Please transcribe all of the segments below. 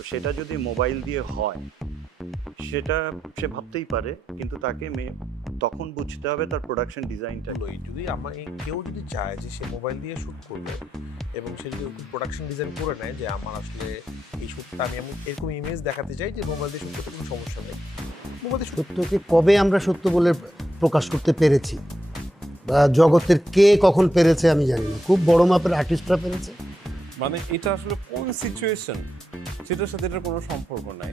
তো সেটা যদি মোবাইল দিয়ে হয় সেটা সে ভাবতেই পারে, কিন্তু তাকে তখন বুঝতে হবে তার প্রোডাকশন ডিজাইনটা। যদি আমার কেউ যদি চায় যে সে মোবাইল দিয়ে শ্যুট করবে এবং সে যদি প্রোডাকশন ডিজাইন করে নেয় যে আমার আসলে এই শ্যুটটা আমি এরকম ইমেজ দেখাতে চাই যে মোবাইল দিয়ে শ্যুট করতে কোনো সমস্যা নেই, মোবাইল দিয়ে সত্যকে কবে আমরা সত্য বলে প্রকাশ করতে পেরেছি বা জগতের কে কখন পেরেছে আমি জানি না, খুব বড় মাপের আর্টিস্টরা পেরেছে। মানে এটা আসলে কোন সিচুয়েশন সেটার সাথে এটার কোনো সম্পর্ক নাই।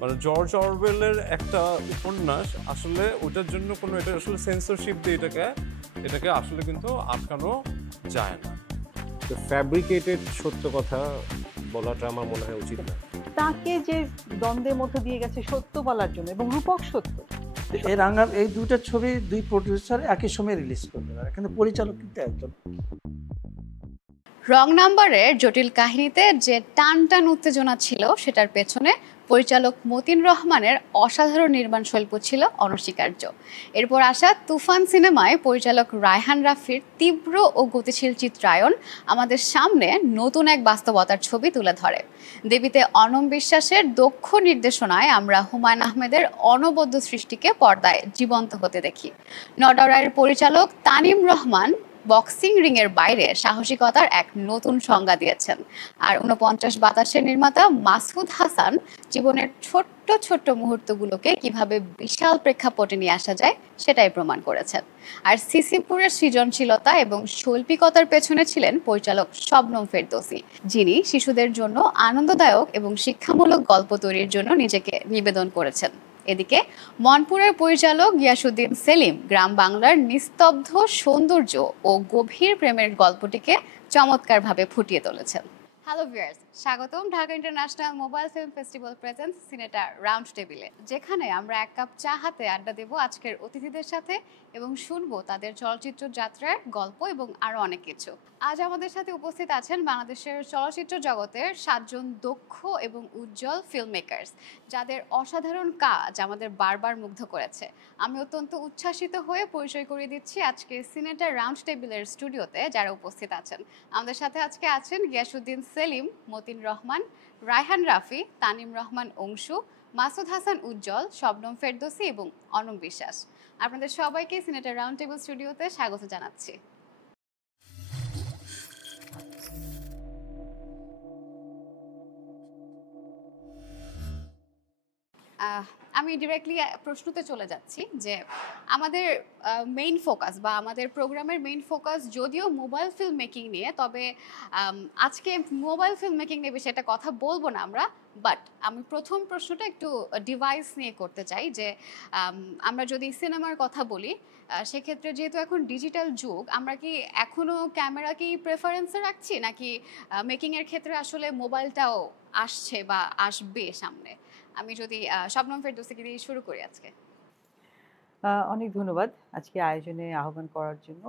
মানে জর্জ অরওয়েলের একটা উপন্যাস আসলে ওটার জন্য কোনো এটা আসলে সেন্সরশিপ দিয়ে এটাকে আসলে কিন্তু আটকানো যায় না। তো ফ্যাব্রিকেটেড সত্য কথা বলাটা আমার মনে হয় উচিত না। তাকে যে দ্বন্দ্বের মধ্যে দিয়ে গেছে সত্য বলার জন্য, এবং রূপক সত্য। এই দুইটা ছবি দুই প্রডিউসার একই সময় রিলিজ করবে, কিন্তু পরিচালক কিন্তু একজন। রং নাম্বারের জটিল কাহিনীতে যে টান টান উত্তেজনা ছিল সেটার পেছনে পরিচালক মতিন রহমানের অসাধারণ নির্মাণ শৈল্প ছিল অনস্বীকার্য। এরপর আসা তুফান সিনেমায় পরিচালক রায়হান রাফির তীব্র ও গতিশীল চিত্রায়ন আমাদের সামনে নতুন এক বাস্তবতার ছবি তুলে ধরে। দেবীতে অনম বিশ্বাসের দক্ষ নির্দেশনায় আমরা হুমায়ুন আহমেদের অনবদ্য সৃষ্টিকে পর্দায় জীবন্ত হতে দেখি। নডরায়ের পরিচালক তানিম রহমান বক্সিং রিং এর বাইরে সাহসিকতার এক নতুন সংজ্ঞা দিয়েছেন, আর ৪৯ বাতাসের নির্মাতা মাসুদ হাসান জীবনের ছোট্ট ছোট্ট মুহূর্তগুলোকে কিভাবে বিশাল প্রেক্ষাপটে নিয়ে আসা যায় সেটাই প্রমাণ করেছেন। আর সিসিপুরের সৃজনশীলতা এবং শৈল্পিকতার পেছনে ছিলেন পরিচালক শবনম ফেরদৌসী, যিনি শিশুদের জন্য আনন্দদায়ক এবং শিক্ষামূলক গল্প তৈরির জন্য নিজেকে নিবেদন করেছেন। এদিকে মনপুরের পরিচালক গিয়াসউদ্দিন সেলিম গ্রাম বাংলার নিস্তব্ধ সৌন্দর্য ও গভীর প্রেমের গল্পটিকে চমৎকারভাবে ফুটিয়ে তুলেছেন। হ্যালো ভিউয়ার্স, স্বাগতম Dhaka international mobile film festival presence সিনেটা রাউন্ড টেবিলে, যেখানে আমরা এক কাপ চা হাতে আড্ডা দেব আজকের অতিথিদের সাথে এবং শুনবো তাদের চলচ্চিত্র যাত্রার গল্প এবং আরো অনেক কিছু। আজ আমাদের সাথে উপস্থিত আছেন বাংলাদেশের চলচ্চিত্র জগতের 7 জন দক্ষ এবং উজ্জ্বল ফিল্ম মেকার্স, যাদের অসাধারণ কাজ আমাদের বারবার মুগ্ধ করেছে। আমি অত্যন্ত উচ্ছ্বাসিত হয়ে পরিচয় করিয়ে দিচ্ছি আজকে সিনেটা রাউন্ড টেবিলের স্টুডিওতে যারা উপস্থিত আছেন। আমাদের সাথে আজকে আছেন গিয়াসউদ্দিন সেলিম, মতিন রহমান, রায়হান রাফি, তানিম রহমান অংশু, মাসুদ হাসান উজ্জ্বল, শবনম ফেরদৌসী এবং অনম বিশ্বাস। আপনাদের সবাইকে সিনেটা রাউন্ড টেবিল স্টুডিওতে স্বাগত জানাচ্ছি। আমি ডিরেক্টলি প্রশ্নতে চলে যাচ্ছি যে আমাদের মেইন ফোকাস বা আমাদের প্রোগ্রামের মেইন ফোকাস যদিও মোবাইল ফিল্ম মেকিং নিয়ে, তবে আজকে মোবাইল ফিল্ম মেকিং নিয়ে বেশি একটা কথা বলবো না আমরা, বাট আমি প্রথম প্রশ্নটা একটু ডিভাইস নিয়ে করতে চাই যে আমরা যদি সিনেমার কথা বলি সেক্ষেত্রে যেহেতু এখন ডিজিটাল যুগ, আমরা কি এখনো ক্যামেরাকেই প্রেফারেন্সে রাখছি নাকি মেকিংয়ের ক্ষেত্রে আসলে মোবাইলটাও আসছে বা আসবে সামনে? আমি যদি শবনম ফেরদৌসীকে দিয়ে শুরু করি আজকে। অনেক ধন্যবাদ আজকে আয়োজনে আহ্বান করার জন্য।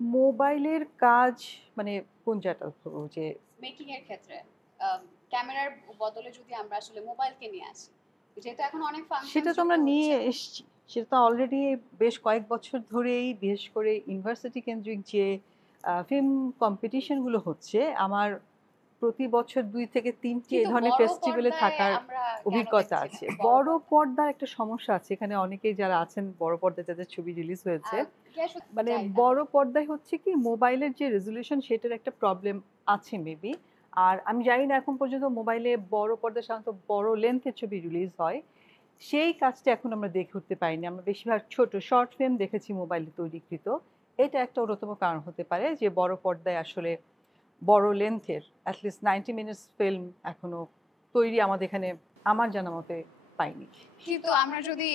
মোবাইলের কাজ মানে কোন জায়গাটা, যে মেকিং এর ক্ষেত্রে ক্যামেরার বদলে যদি আমরা আসলে মোবাইলকে নিয়ে আসি, যেহেতু এখন অনেক ফাংশন, সেটা তো আমরা নিয়ে এসেছি, সেটা তো অলরেডি বেশ কয়েক বছর ধরেই বিশেষ করে ইউনিভার্সিটি কেন্দ্রিক যে ফিল্ম কম্পিটিশনগুলো হচ্ছে, আমার প্রতি বছর 2 থেকে 3টি এই ধরনের ফেস্টিভ্যালে থাকার অভিজ্ঞতা আছে। বড় পর্দার একটা সমস্যা আছে এখানে, অনেকেই যারা আছেন বড় পর্দায় যাদের ছবি রিলিজ হয়েছে, মানে বড় পর্দায় হচ্ছে কি মোবাইলের যে রেজুলেশন সেটার একটা প্রবলেম আছে মেবি। আর আমি জানি না এখন পর্যন্ত মোবাইলে বড় পর্দায় সাধারণত বড় লেন্থের ছবি রিলিজ হয়, সেই কাজটা এখন আমরা দেখে উঠতে পারিনি। আমরা বেশিরভাগ ছোট শর্ট ফিল্ম দেখেছি মোবাইলে তৈরিকৃত। এটা একটা অন্যতম কারণ হতে পারে যে বড় পর্দায় আসলে বড় লেন্থের অ্যাটলিস্ট 90 মিনিটস ফিল্ম এখনো তৈরি আমাদের এখানে আমার জানা মতে পাইনি। কিন্তু আমরা যদি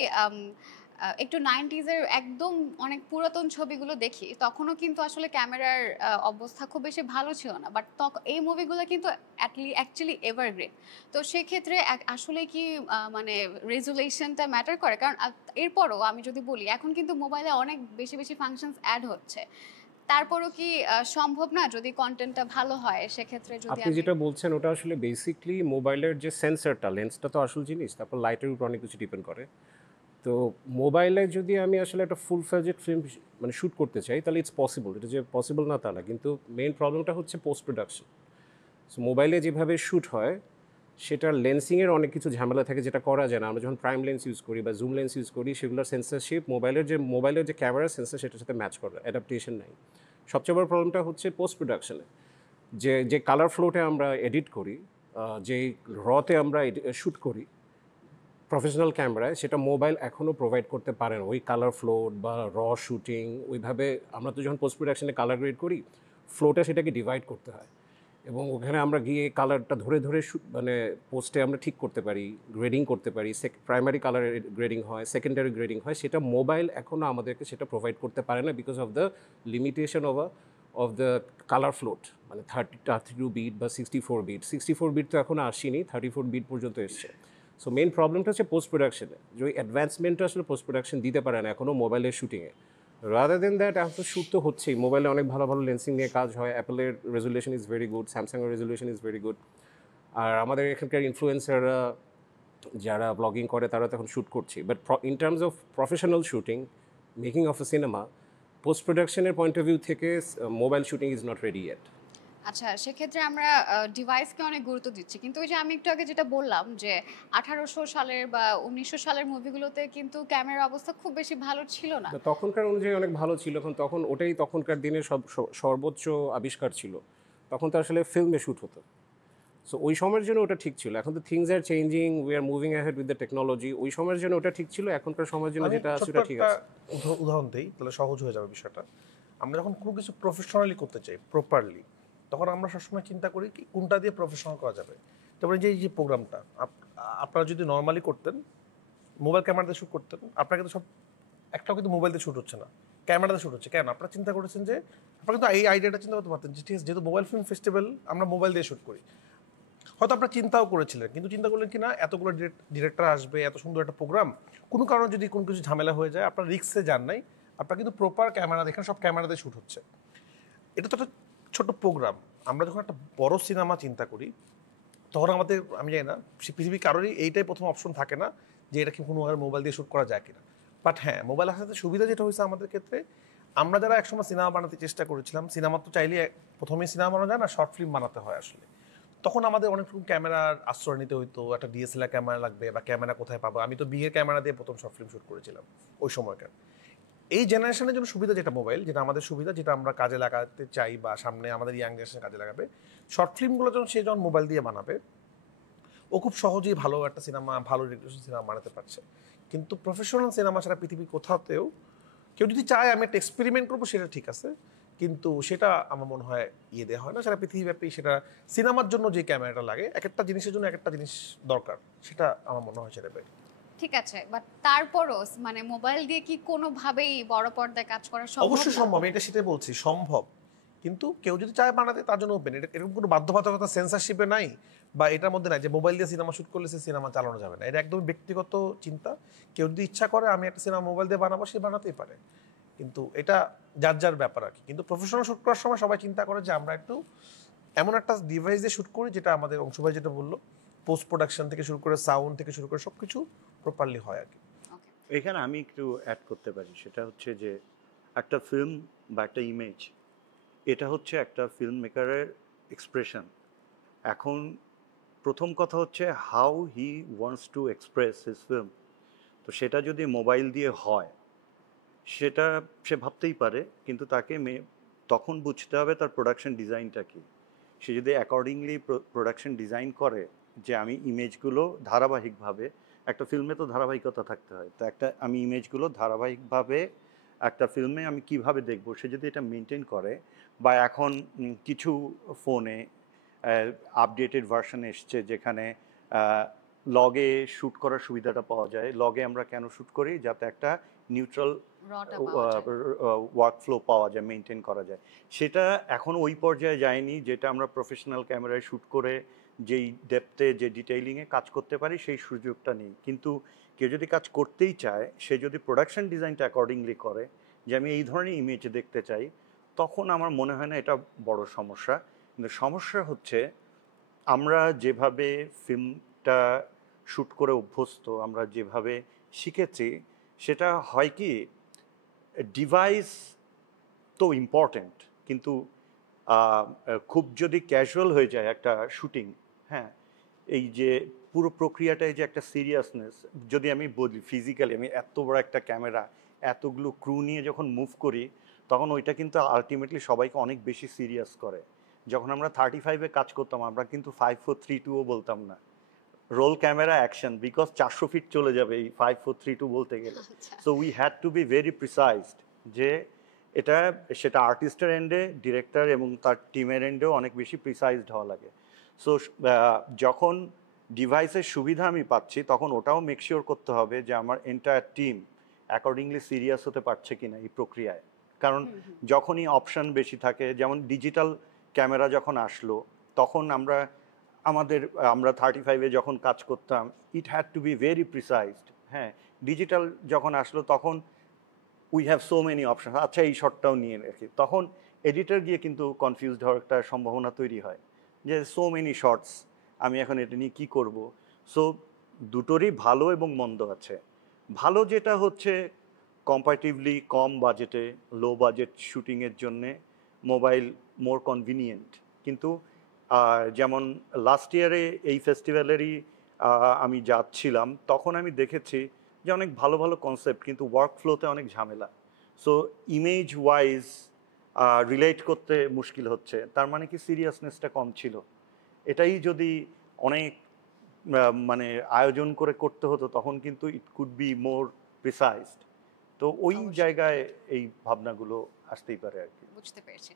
একটু 90s এর একদম অনেক পুরাতন ছবিগুলো দেখি, তখনও কিন্তু আসলে ক্যামেরার অবস্থা খুব বেশি ভালো ছিল না, বাট এই মুভিগুলো কিন্তু অ্যাকচুয়ালি এভারগ্রিন। তো সেক্ষেত্রে আসলে কি মানে রেজুলেশনটা ম্যাটার করে? কারণ এরপরও আমি যদি বলি এখন কিন্তু মোবাইলে অনেক বেশি বেশি ফাংশনস অ্যাড হচ্ছে, তারপরও কি সম্ভব না যদি কন্টেন্টটা ভালো হয় সেক্ষেত্রে? যদি আপনি যেটা বলছেন ওটা আসলে বেসিকলি মোবাইলের যে সেন্সরটা, লেন্সটা তো আসল জিনিস, তারপর লাইটের উপর অনেক কিছু ডিপেন্ড করে। তো মোবাইলে যদি আমি আসলে একটা ফুল ফ্লেজড ফিল্ম মানে শ্যুট করতে চাই তাহলে ইটস পসিবল, এটা যে পসিবল না তা না, কিন্তু মেইন প্রবলেমটা হচ্ছে পোস্ট প্রোডাকশন। সো মোবাইলে যেভাবে শ্যুট হয় সেটার লেন্সিংয়ের অনেক কিছু ঝামেলা থাকে যেটা করা যায় না। আমরা যখন প্রাইম লেন্স ইউজ করি বা জুম লেন্স ইউজ করি সেগুলোর সেন্সরশিপ মোবাইলের যে ক্যামেরা সেন্সর সেটার সাথে ম্যাচ করে, অ্যাডাপ্টেশন নাই। সবচেয়ে বড় প্রবলেমটা হচ্ছে পোস্ট প্রোডাকশনে, যে কালার ফ্লোতে আমরা এডিট করি, যে রতে আমরা শ্যুট করি প্রফেশনাল ক্যামেরায়, সেটা মোবাইল এখনও প্রোভাইড করতে পারে না। ওই কালার ফ্লোট বা শুটিং ওইভাবে আমরা তো যখন পোস্ট প্রোডাকশনে কালার গ্রেড করি, ফ্লোটা সেটাকে ডিভাইড করতে হয় এবং ওখানে আমরা গিয়ে কালারটা ধরে ধরে মানে পোস্টে আমরা ঠিক করতে পারি, গ্রেডিং করতে পারি। প্রাইমারি কালার গ্রেডিং হয়, সেকেন্ডারি গ্রেডিং হয়, সেটা মোবাইল এখনও আমাদেরকে সেটা প্রোভাইড করতে পারে না because of the limitation of the colour float, মানে 32 বিট বা 64 বিট। 64 বিট তো এখনও আসেনি, 34 বিট পর্যন্ত এসছে। সো মেইন প্রবলেমটা হচ্ছে পোস্ট প্রোডাকশনে, যে ওই অ্যাডভান্সমেন্টটা আসলে পোস্ট প্রোডাকশন দিতে পারে না এখনও মোবাইলের শ্যুটিংয়ে। রাদার দেন দ্যাট এখন তো শ্যুট তো হচ্ছেই, মোবাইলে অনেক ভালো ভালো লেন্সিং নিয়ে কাজ হয়। অ্যাপেলের রেজুলেশন ইজ ভেরি গুড, স্যামসাংয়ের রেজুলেশন ইজ ভেরি গুড। আর আমাদের এখানকার ইনফ্লুয়েন্সাররা যারা ব্লগিং করে তারা তখন শ্যুট করছে। But in terms of professional shooting, making of a cinema, post প্রোডাকশনের পয়েন্ট অফ ভিউ থেকে mobile shooting is not ready yet. আচ্ছা, সেক্ষেত্রে আমরা ডিভাইসকে অনেক গুরুত্ব দিচ্ছি, কিন্তু ওই যে আমি একটু আগে যেটা বললাম যে 1800 সালের বা 1900 সালের মুভিগুলোতে কিন্তু ক্যামেরার অবস্থা খুব বেশি ভালো ছিল না। তখনকার অনুযায়ী অনেক ভালো ছিল, এখন তখন ওটাই তখনকার দিনের সর্বোচ্চ আবিষ্কার ছিল। তখন তো আসলে ফিল্মে শ্যুট হতো, সো ওই সময়ের জন্য ওটা ঠিক ছিল। এখন তো things are changing, we are moving ahead with the technology. ওই সময়ের জন্য ওটা ঠিক ছিল, এখনকার সময়ের জন্য যেটা সেটা ঠিক আছে। উদাহরণ দেই তাহলে সহজ হয়ে যাবে বিষয়টা। আমরা যখন কোনো কিছু প্রফেশনালি করতে চাই, প্রপারলি, তখন আমরা সবসময় চিন্তা করি কি কোনটা দিয়ে প্রফেশনাল করা যাবে। তারপরে যে প্রোগ্রামটা আপনারা যদি নর্মালি করতেন, মোবাইল ক্যামেরাতে শ্যুট করতেন, আপনার কিন্তু সব একটাও কিন্তু মোবাইল দিয়ে শ্যুট হচ্ছে না, ক্যামেরাতে শ্যুট হচ্ছে। কেন? আপনারা চিন্তা করেছেন যে আপনারা কিন্তু এই আইডিয়াটা চিন্তা করতে পারতেন যে ঠিক আছে, যেহেতু মোবাইল ফিল্ম ফেস্টিভ্যাল আমরা মোবাইল দিয়ে শ্যুট করি, হয়তো আপনারা চিন্তাও করেছিলেন, কিন্তু চিন্তা করলেন কি না এতগুলো ডিরেক্টর আসবে, এত সুন্দর একটা প্রোগ্রাম, কোনো কারণে যদি কোনো কিছু ঝামেলা হয়ে যায় আপনার রিস্কে যান নাই, আপনার কিন্তু প্রপার ক্যামেরা দেখেন, সব ক্যামেরাতে শ্যুট হচ্ছে। এটা তো একটা ছোট প্রোগ্রাম। আমরা যখন একটা বড় সিনেমা চিন্তা করি তখন আমাদের, আমি জানি না পৃথিবীর কারোরই এইটাই প্রথম অপশন থাকে না যে এটা কি কোনো মোবাইল দিয়ে শ্যুট করা যায় কিনা। বাট হ্যাঁ, মোবাইল আসার সাথে সুবিধা যেটা হয়েছে আমাদের ক্ষেত্রে, আমরা যারা একসময় সিনেমা বানাতে চেষ্টা করেছিলাম, সিনেমা তো চাইলে প্রথমেই সিনেমা বানানো যায় না, শর্ট ফিল্ম বানাতে হয় আসলে, তখন আমাদের অনেক রকম ক্যামেরার আশ্রয় নিতে হইতো। একটা ডিএসএলআর ক্যামেরা লাগবে বা ক্যামেরা কোথায় পাবো। আমি তো বিয়ের ক্যামেরা দিয়ে প্রথম শর্ট ফিল্ম শ্যুট করেছিলাম ওই সময়কার। এই জেনারেশনের জন্য সুবিধা যেটা মোবাইল, যেটা আমাদের সুবিধা, যেটা আমরা কাজে লাগাতে চাই বা সামনে আমাদের ইয়াং জেনারেশন কাজে লাগাবে, শর্ট ফিল্মগুলো যখন সে যখন মোবাইল দিয়ে বানাবে, ও খুব সহজেই ভালো একটা সিনেমা, ভালো রেগুলেশন সিনেমা বানাতে পারছে। কিন্তু প্রফেশনাল সিনেমা ছাড়া পৃথিবীর কোথাওতেও কেউ যদি চায় আমি একটা এক্সপেরিমেন্ট করবো, সেটা ঠিক আছে, কিন্তু সেটা আমার মনে হয় দেওয়া হয় না। সারা পৃথিবীব্যাপী সেটা সিনেমার জন্য যে ক্যামেরাটা লাগে, এক একটা জিনিসের জন্য এক একটা জিনিস দরকার, সেটা আমার মনে হয় সেটা ঠিক আছে, বাট তারপরও মানে মোবাইল দিয়ে কি কোনোভাবেই বড় পর্দায় কাজ করা সম্ভব? অবশ্যই সম্ভব, এটা সেটাই বলছি, সম্ভব। কিন্তু কেউ যদি চায় বানাতে, তার জন্য ওপেন। এরকম কোনো বাধ্যবাধকতা সেন্সরশিপে নাই বা এটার মধ্যে নাই যে মোবাইল দিয়ে সিনেমা শ্যুট করলে সে সিনেমা চালানো যাবে না। এটা একদম ব্যক্তিগত চিন্তা। কেউ যদি ইচ্ছা করে আমি একটা সিনেমা মোবাইল দিয়ে বানাবো, সে বানাতেই পারে, কিন্তু এটা যার যার ব্যাপার আর কি। কিন্তু প্রফেশনাল শ্যুট করার সময় সবাই চিন্তা করে যে আমরা একটু এমন একটা ডিভাইস দিয়ে শ্যুট করি যেটা আমাদের অংশভাই যেটা বললো, পোস্ট প্রোডাকশন থেকে শুরু করে সাউন্ড থেকে শুরু করে সব কিছু প্রপারলি হয় আর কি। এখানে আমি একটু অ্যাড করতে পারি, সেটা হচ্ছে যে একটা ফিল্ম বা একটা ইমেজ, এটা হচ্ছে একটা ফিল্ম মেকারের এক্সপ্রেশন। এখন প্রথম কথা হচ্ছে how he wants to express his film. তো সেটা যদি মোবাইল দিয়ে হয় সেটা সে ভাবতেই পারে, কিন্তু তাকে তখন বুঝতে হবে তার প্রোডাকশন ডিজাইনটা কী। সে যদি অ্যাকর্ডিংলি প্রোডাকশন ডিজাইন করে যে আমি ইমেজগুলো ধারাবাহিকভাবে, একটা ফিল্মে তো ধারাবাহিকতা থাকতে হয়, তো আমি ইমেজগুলো ধারাবাহিকভাবে একটা ফিল্মে আমি কিভাবে দেখব, সে যদি এটা মেনটেন করে, বা এখন কিছু ফোনে আপডেটেড ভার্সন এসছে যেখানে লগে শ্যুট করার সুবিধাটা পাওয়া যায়। লগে আমরা কেন শ্যুট করি? যাতে একটা নিউট্রাল ওয়ার্কফ্লো পাওয়া যায়, মেনটেন করা যায়। সেটা এখন ওই পর্যায়ে যায়নি যেটা আমরা প্রফেশনাল ক্যামেরায় শ্যুট করে যেই ডেপথে, যে ডিটেইলিংয়ে কাজ করতে পারি, সেই সুযোগটা নেই। কিন্তু কেউ যদি কাজ করতেই চায়, সে যদি প্রোডাকশন ডিজাইনটা অ্যাকর্ডিংলি করে যে আমি এই ধরনের ইমেজ দেখতে চাই, তখন আমার মনে হয় না এটা বড় সমস্যা। কিন্তু সমস্যা হচ্ছে আমরা যেভাবে ফিল্মটা শ্যুট করে অভ্যস্ত, আমরা যেভাবে শিখেছি, সেটা হয় কি ডিভাইস তো ইম্পর্ট্যান্ট, কিন্তু খুব যদি ক্যাজুয়াল হয়ে যায় একটা শুটিং, হ্যাঁ, এই যে পুরো প্রক্রিয়াটায় যে একটা সিরিয়াসনেস, যদি আমি বলি ফিজিক্যালি আমি এত বড় একটা ক্যামেরা এতগুলো ক্রু নিয়ে যখন মুভ করি, তখন ওইটা কিন্তু আলটিমেটলি সবাইকে অনেক বেশি সিরিয়াস করে। যখন আমরা 35-এ কাজ করতাম আমরা কিন্তু 5 4 3 2ও বলতাম না, roll camera action, because 400 feet চলে যাবে এই 5 4 3 2 বলতে গেলে। So we had to be very precised যে এটা, সেটা আর্টিস্টের এন্ডে, ডিরেক্টর এবং তার টিমের এন্ডেও অনেক বেশি প্রিসাইজড হওয়া লাগে। সো যখন ডিভাইসের সুবিধা আমি পাচ্ছি তখন ওটাও মেকশিওর করতে হবে যে আমার এন্টায়ার টিম অ্যাকর্ডিংলি সিরিয়াস হতে পারছে কিনা এই প্রক্রিয়ায়। কারণ যখনই অপশন বেশি থাকে, যেমন ডিজিটাল ক্যামেরা যখন আসলো তখন আমরা 35-এ যখন কাজ করতাম it had to be very precised. হ্যাঁ, ডিজিটাল যখন আসলো তখন we have so many option, আচ্ছা এই শটটাও নিয়ে রাখি, তখন এডিটর গিয়ে কিন্তু কনফিউজড হওয়ার একটা সম্ভাবনা তৈরি হয় যে সো মেনি শর্টস, আমি এখন এটা নিয়ে কী করব। সো দুটোরই ভালো এবং মন্দ আছে। ভালো যেটা হচ্ছে কম্পারেটিভলি কম বাজেটে, লো বাজেট শুটিংয়ের জন্যে মোবাইল মোর কনভিনিয়েন্ট। কিন্তু যেমন লাস্ট ইয়ারে এই ফেস্টিভ্যালেরই আমি যাচ্ছিলাম, তখন আমি দেখেছি যে অনেক ভালো ভালো কনসেপ্ট কিন্তু ওয়ার্ক ফ্লোতে অনেক ঝামেলা। সো ইমেজ ওয়াইজ রিলেট করতে মুশকিল হচ্ছে, তার মানে কি সিরিয়াসনেসটা কম ছিল। এটাই যদি অনেক মানে আয়োজন করে করতে হতো তখন কিন্তু ইট কুড বি মোর প্রিসাইজড। তো ওই জায়গায় এই ভাবনাগুলো আসতেই পারে আর কি। বুঝতে পেরেছি।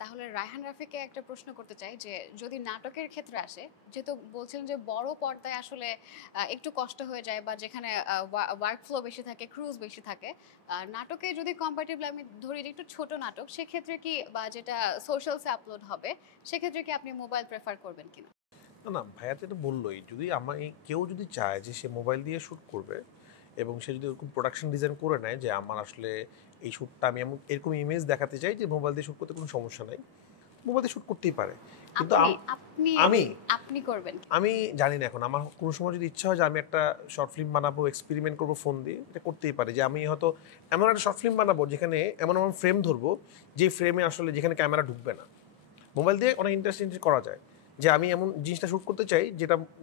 তাহলে রায়হান রাফিকে একটা প্রশ্ন করতে চাই যে যদি নাটকের ক্ষেত্রে আসে, যেহেতু বলছিলেন যে বড় পর্দায় আসলে একটু কষ্ট হয়ে যায় বা যেখানে ওয়ার্ক ফ্লো বেশি থাকে, ক্রুজ বেশি থাকে, নাটকে যদি কম্পারেটিভলি আমি ধরি যে একটু ছোট নাটক, সেক্ষেত্রে কি বা যেটা সোশ্যালসে আপলোড হবে সেক্ষেত্রে কি আপনি মোবাইল প্রেফার করবেন কিনা? না ভাইয়া তো এটা বললোই, যদি কেউ যদি চায় যে সে মোবাইল দিয়ে শ্যুট করবে এবং সে যদি ওরকম প্রোডাকশন ডিজাইন করে নেয় যে আমার আসলে এই শ্যুটটা আমি এরকম ইমেজ দেখাতে চাই যে মোবাইল দিয়ে শ্যুট করতে কোনো সমস্যা নাই, মোবাইল দিয়ে শ্যুট করতেই পারে। কিন্তু আপনি করবেন? আমি জানি না, এখন আমার কোনো সময় যদি ইচ্ছা হয় যে আমি একটা শর্ট ফিল্ম বানাবো, এক্সপেরিমেন্ট করবো ফোন দিয়ে, এটা করতেই পারে। যে আমি হয়তো এমন একটা শর্ট ফিল্ম বানাবো যেখানে এমন এমন ফ্রেম ধরবো যে ফ্রেমে আসলে যেখানে ক্যামেরা ঢুকবে না। মোবাইল দিয়ে অনেক ইন্টারেস্টিং করা যায় যে আমি এমন জিনিসটা শ্যুট করতে চাই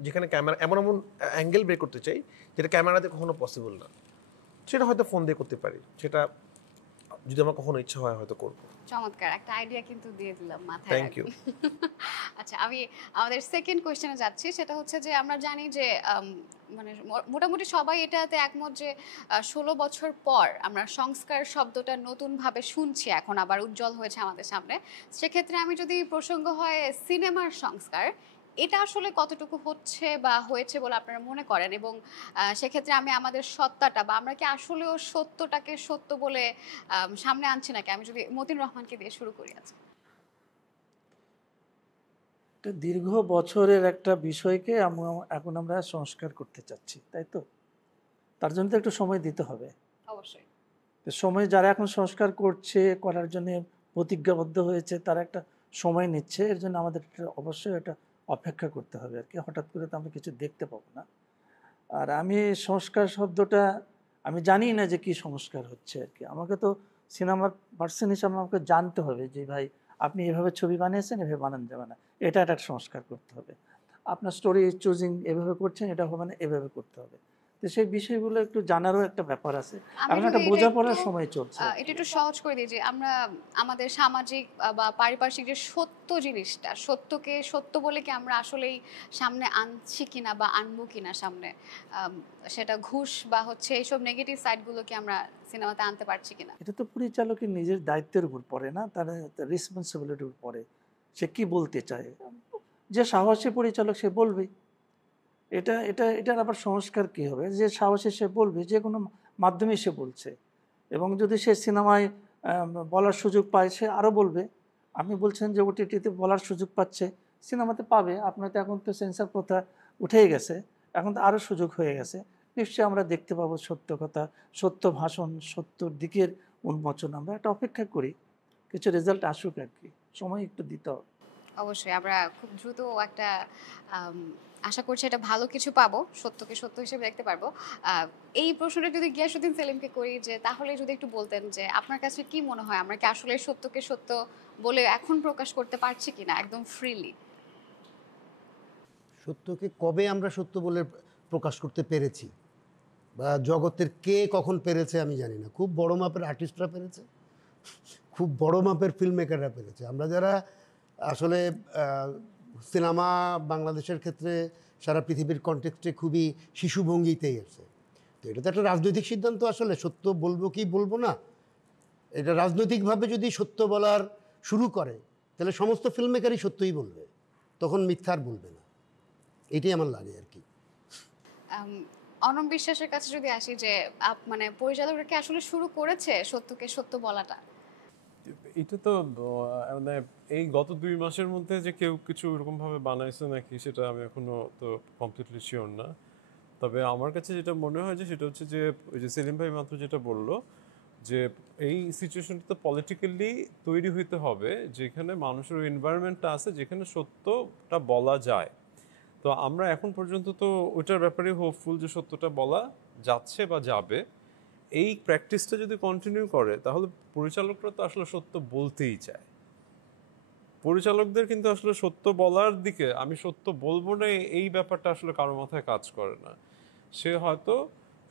যেখানে ক্যামেরা এমন এমন অ্যাঙ্গেল বের করতে চাই যেটা ক্যামেরাতে কখনো পসিবল না, সেটা হয়তো ফোন দিয়ে করতে পারি। সেটা যদি আমার কখনো ইচ্ছা হয় হয়তো করবো। চমৎকার একটা আইডিয়া কিন্তু দিয়ে দিলাম মাথায়। Thank you. আচ্ছা, আমি আমাদের সেকেন্ড কোয়েশ্চেনে যাচ্ছি। সেটা হচ্ছে যে আমরা জানি যে মানে মোটামুটি সবাই এটাতে একমত যে 16 বছর পর আমরা সংস্কার শব্দটা নতুনভাবে শুনছি, এখন আবার উজ্জ্বল হয়েছে আমাদের সামনে। সেক্ষেত্রে আমি যদি প্রসঙ্গ হয় সিনেমার সংস্কার, এটা আসলে কতটুকু হচ্ছে বা হয়েছে বলে আপনারা মনে করেন, এবং সেক্ষেত্রে আমি আমাদের সত্তাটা বা আমরা কি আসলেও সত্যটাকে সত্য বলে সামনে আনছি নাকি? আমি যদি মতিন রহমানকে দিয়ে শুরু করি। আছে দীর্ঘ বছরের একটা বিষয়কে এখন আমরা সংস্কার করতে চাচ্ছি, তাই তো? তার জন্য তো একটু সময় দিতে হবে। অবশ্যই সময় যারা এখন সংস্কার করছে, করার জন্য প্রতিজ্ঞাবদ্ধ হয়েছে, তারা একটা সময় নিচ্ছে। এর জন্য আমাদের অবশ্যই এটা অপেক্ষা করতে হবে আর কি। হঠাৎ করে তো আমরা কিছু দেখতে পাবো না। আর আমি সংস্কার শব্দটা আমি জানি না যে কি সংস্কার হচ্ছে আর কি। আমাকে তো সিনেমার পার্সন হিসাবে আমাকে জানতে হবে যে ভাই আপনি এভাবে ছবি বানিয়েছেন, এভাবে বানান যাবে না, এটা একটা সংস্কার করতে হবে। আপনার স্টোরি চুজিং এভাবে করছেন, এটা হবে না, এভাবে করতে হবে। তো সেই বিষয়গুলো একটু জানারও একটা ব্যাপার আছে, এখন একটা বোঝাপড়ার সময় চলছে। এটা একটু সহজ করে দিই যে আমরা আমাদের সামাজিক বা পারিপার্শ্বিক যে সত্য জিনিসটা, সত্যকে সত্য বলে কি আমরা আসলেই সামনে আনছি কিনা বা আনবো কিনা সামনে, সেটা ঘুষ বা হচ্ছে এইসব নেগেটিভ সাইডগুলো কি আমরা সিনেমাতে আনতে পারছি কিনা? এটা তো পরিচালকের নিজের দায়িত্বের উপর পড়ে না, তার রেসপন্সিবিলিটির উপর পড়ে। সে কি বলতে চায়, যে সাহসী পরিচালক সে বলবেই। এটার আবার সংস্কার কী হবে? যে সাহসী সে বলবে, যে কোনো মাধ্যমে সে বলছে, এবং যদি সে সিনেমায় বলার সুযোগ পায় সে আরও বলবে। আপনি বলছেন যে ওটিটিতে বলার সুযোগ পাচ্ছে, সিনেমাতে পাবে। আপনার তো এখন তো সেন্সর প্রথা উঠেই গেছে, এখন তো আরও সুযোগ হয়ে গেছে। নিশ্চয়ই আমরা দেখতে পাবো সত্য কথা, সত্য ভাষণ, সত্যর দিকের উন্মোচন। আমরা একটা অপেক্ষা করি, কিছু রেজাল্ট আসুক আর কি, সময় একটু দিতে হবে। অবশ্যই আমরা খুব দ্রুত একটা আশা করছি এটা ভালো কিছু পাবো, সত্যকে সত্য হিসেবে দেখতে পারবো। এই প্রশ্নটা যদি গিয়াসউদ্দিন সেলিমকে করি, যে তাহলে যদি একটু বলতেন যে আপনার কাছে কি মনে হয় আমরা কি আসলে সত্যকে সত্য বলে এখন প্রকাশ করতে পারছি কিনা একদম ফ্রিলি? সত্যকে কবে আমরা সত্য বলে প্রকাশ করতে পেরেছি বা জগতের কে কখন পেরেছে আমি জানি না। খুব বড় মাপের আর্টিস্টরা পেরেছে, খুব বড় মাপের ফিল্ম মেকাররা পেরেছে। আমরা যারা আসলে সিনেমা বাংলাদেশের ক্ষেত্রে সারা পৃথিবীর কনটেক্সটে খুবই শিশুভঙ্গিতেই আছে। তো এটা তো একটা রাজনৈতিক সিদ্ধান্ত, আসলে সত্য বলবো কি বলবো না। এটা রাজনৈতিকভাবে যদি সত্য বলার শুরু করে তাহলে সমস্ত ফিল্ম মেকারই সত্যই বলবে, তখন মিথ্যার বলবে না। এটাই আমার লাগে আর কি। অনম বিশ্বাসের কাছে যদি আসি, যে মানে পরিচালকরা কি আসলে শুরু করেছে সত্যকে সত্য বলাটা? এটা তো মানে এই গত 2 মাসের মধ্যে যে কেউ কিছু এরকম ভাবে বানাইছে নাকি সেটা আমি এখনো তো কমপ্লিটলি শিওর না। তবে আমার কাছে যেটা মনে হয় যে সেটা হচ্ছে যে ওই যে সেলিম ভাই মাত্র যেটা বললো, যে এই সিচুয়েশনটা তো পলিটিক্যালি তৈরি হইতে হবে যেখানে মানুষের এনভায়রনমেন্টটা আছে যেখানে সত্যটা বলা যায়। তো আমরা এখন পর্যন্ত তো ওইটার ব্যাপারে হোপফুল যে সত্যটা বলা যাচ্ছে বা যাবে। এই প্র্যাকটিসটা যদি কন্টিনিউ করে তাহলে পরিচালকরা তো আসলে সত্য বলতেই চায়। পরিচালকদের কিন্তু আসলে সত্য বলার দিকে, আমি সত্য বলবো না এই ব্যাপারটা আসলে কারো মাথায় কাজ করে না।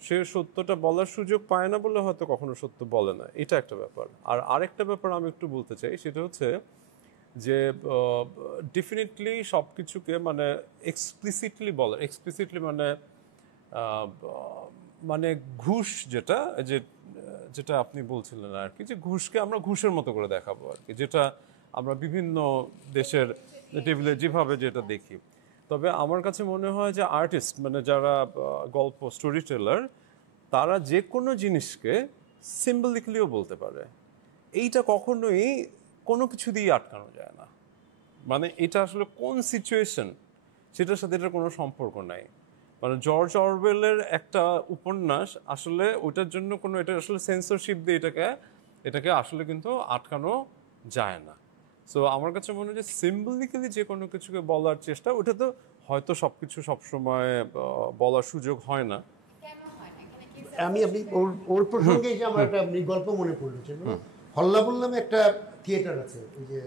সে সত্যটা বলার সুযোগ পায় না বলে হয়তো কখনো সত্য বলে না, এটা একটা ব্যাপার। আর আরেকটা ব্যাপার আমি একটু বলতে চাই, সেটা হচ্ছে যে ডেফিনেটলি সব কিছুকে মানে এক্সপ্লিসিটলি মানে মানে ঘুষ যেটা আপনি বলছিলেন আর কি, যে ঘুষকে আমরা ঘুষের মতো করে দেখাবো আর কি, যেটা আমরা বিভিন্ন দেশের টেবিলে যেভাবে যেটা দেখি। তবে আমার কাছে মনে হয় যে আর্টিস্ট মানে যারা গল্প স্টোরি টেলার, তারা যে কোনো জিনিসকে সিম্বলিকলিও বলতে পারে। এইটা কখনোই কোনো কিছু দিয়ে আটকানো যায় না। মানে এটা আসলে কোন সিচুয়েশন সেটার সাথে এটার কোনো সম্পর্ক নাই। মানে জর্জ অরওয়েলের একটা উপন্যাস আসলে ওইটার জন্য কোনো, এটা আসলে সেন্সরশিপ দিয়ে এটাকে আসলে কিন্তু আটকানো যায় না। সো আমার কাছে মনে হয় যে সিম্বলিক্যালি যে কোনো কিছুকে বলার চেষ্টা, ওটা তো হয়তো সবকিছু সবসময় বলার সুযোগ হয় না। আপনি ওর প্রসঙ্গে যে আমার একটা গল্প মনে পড়লো, হল্লা বললাম একটা থিয়েটার আছে, ওই যে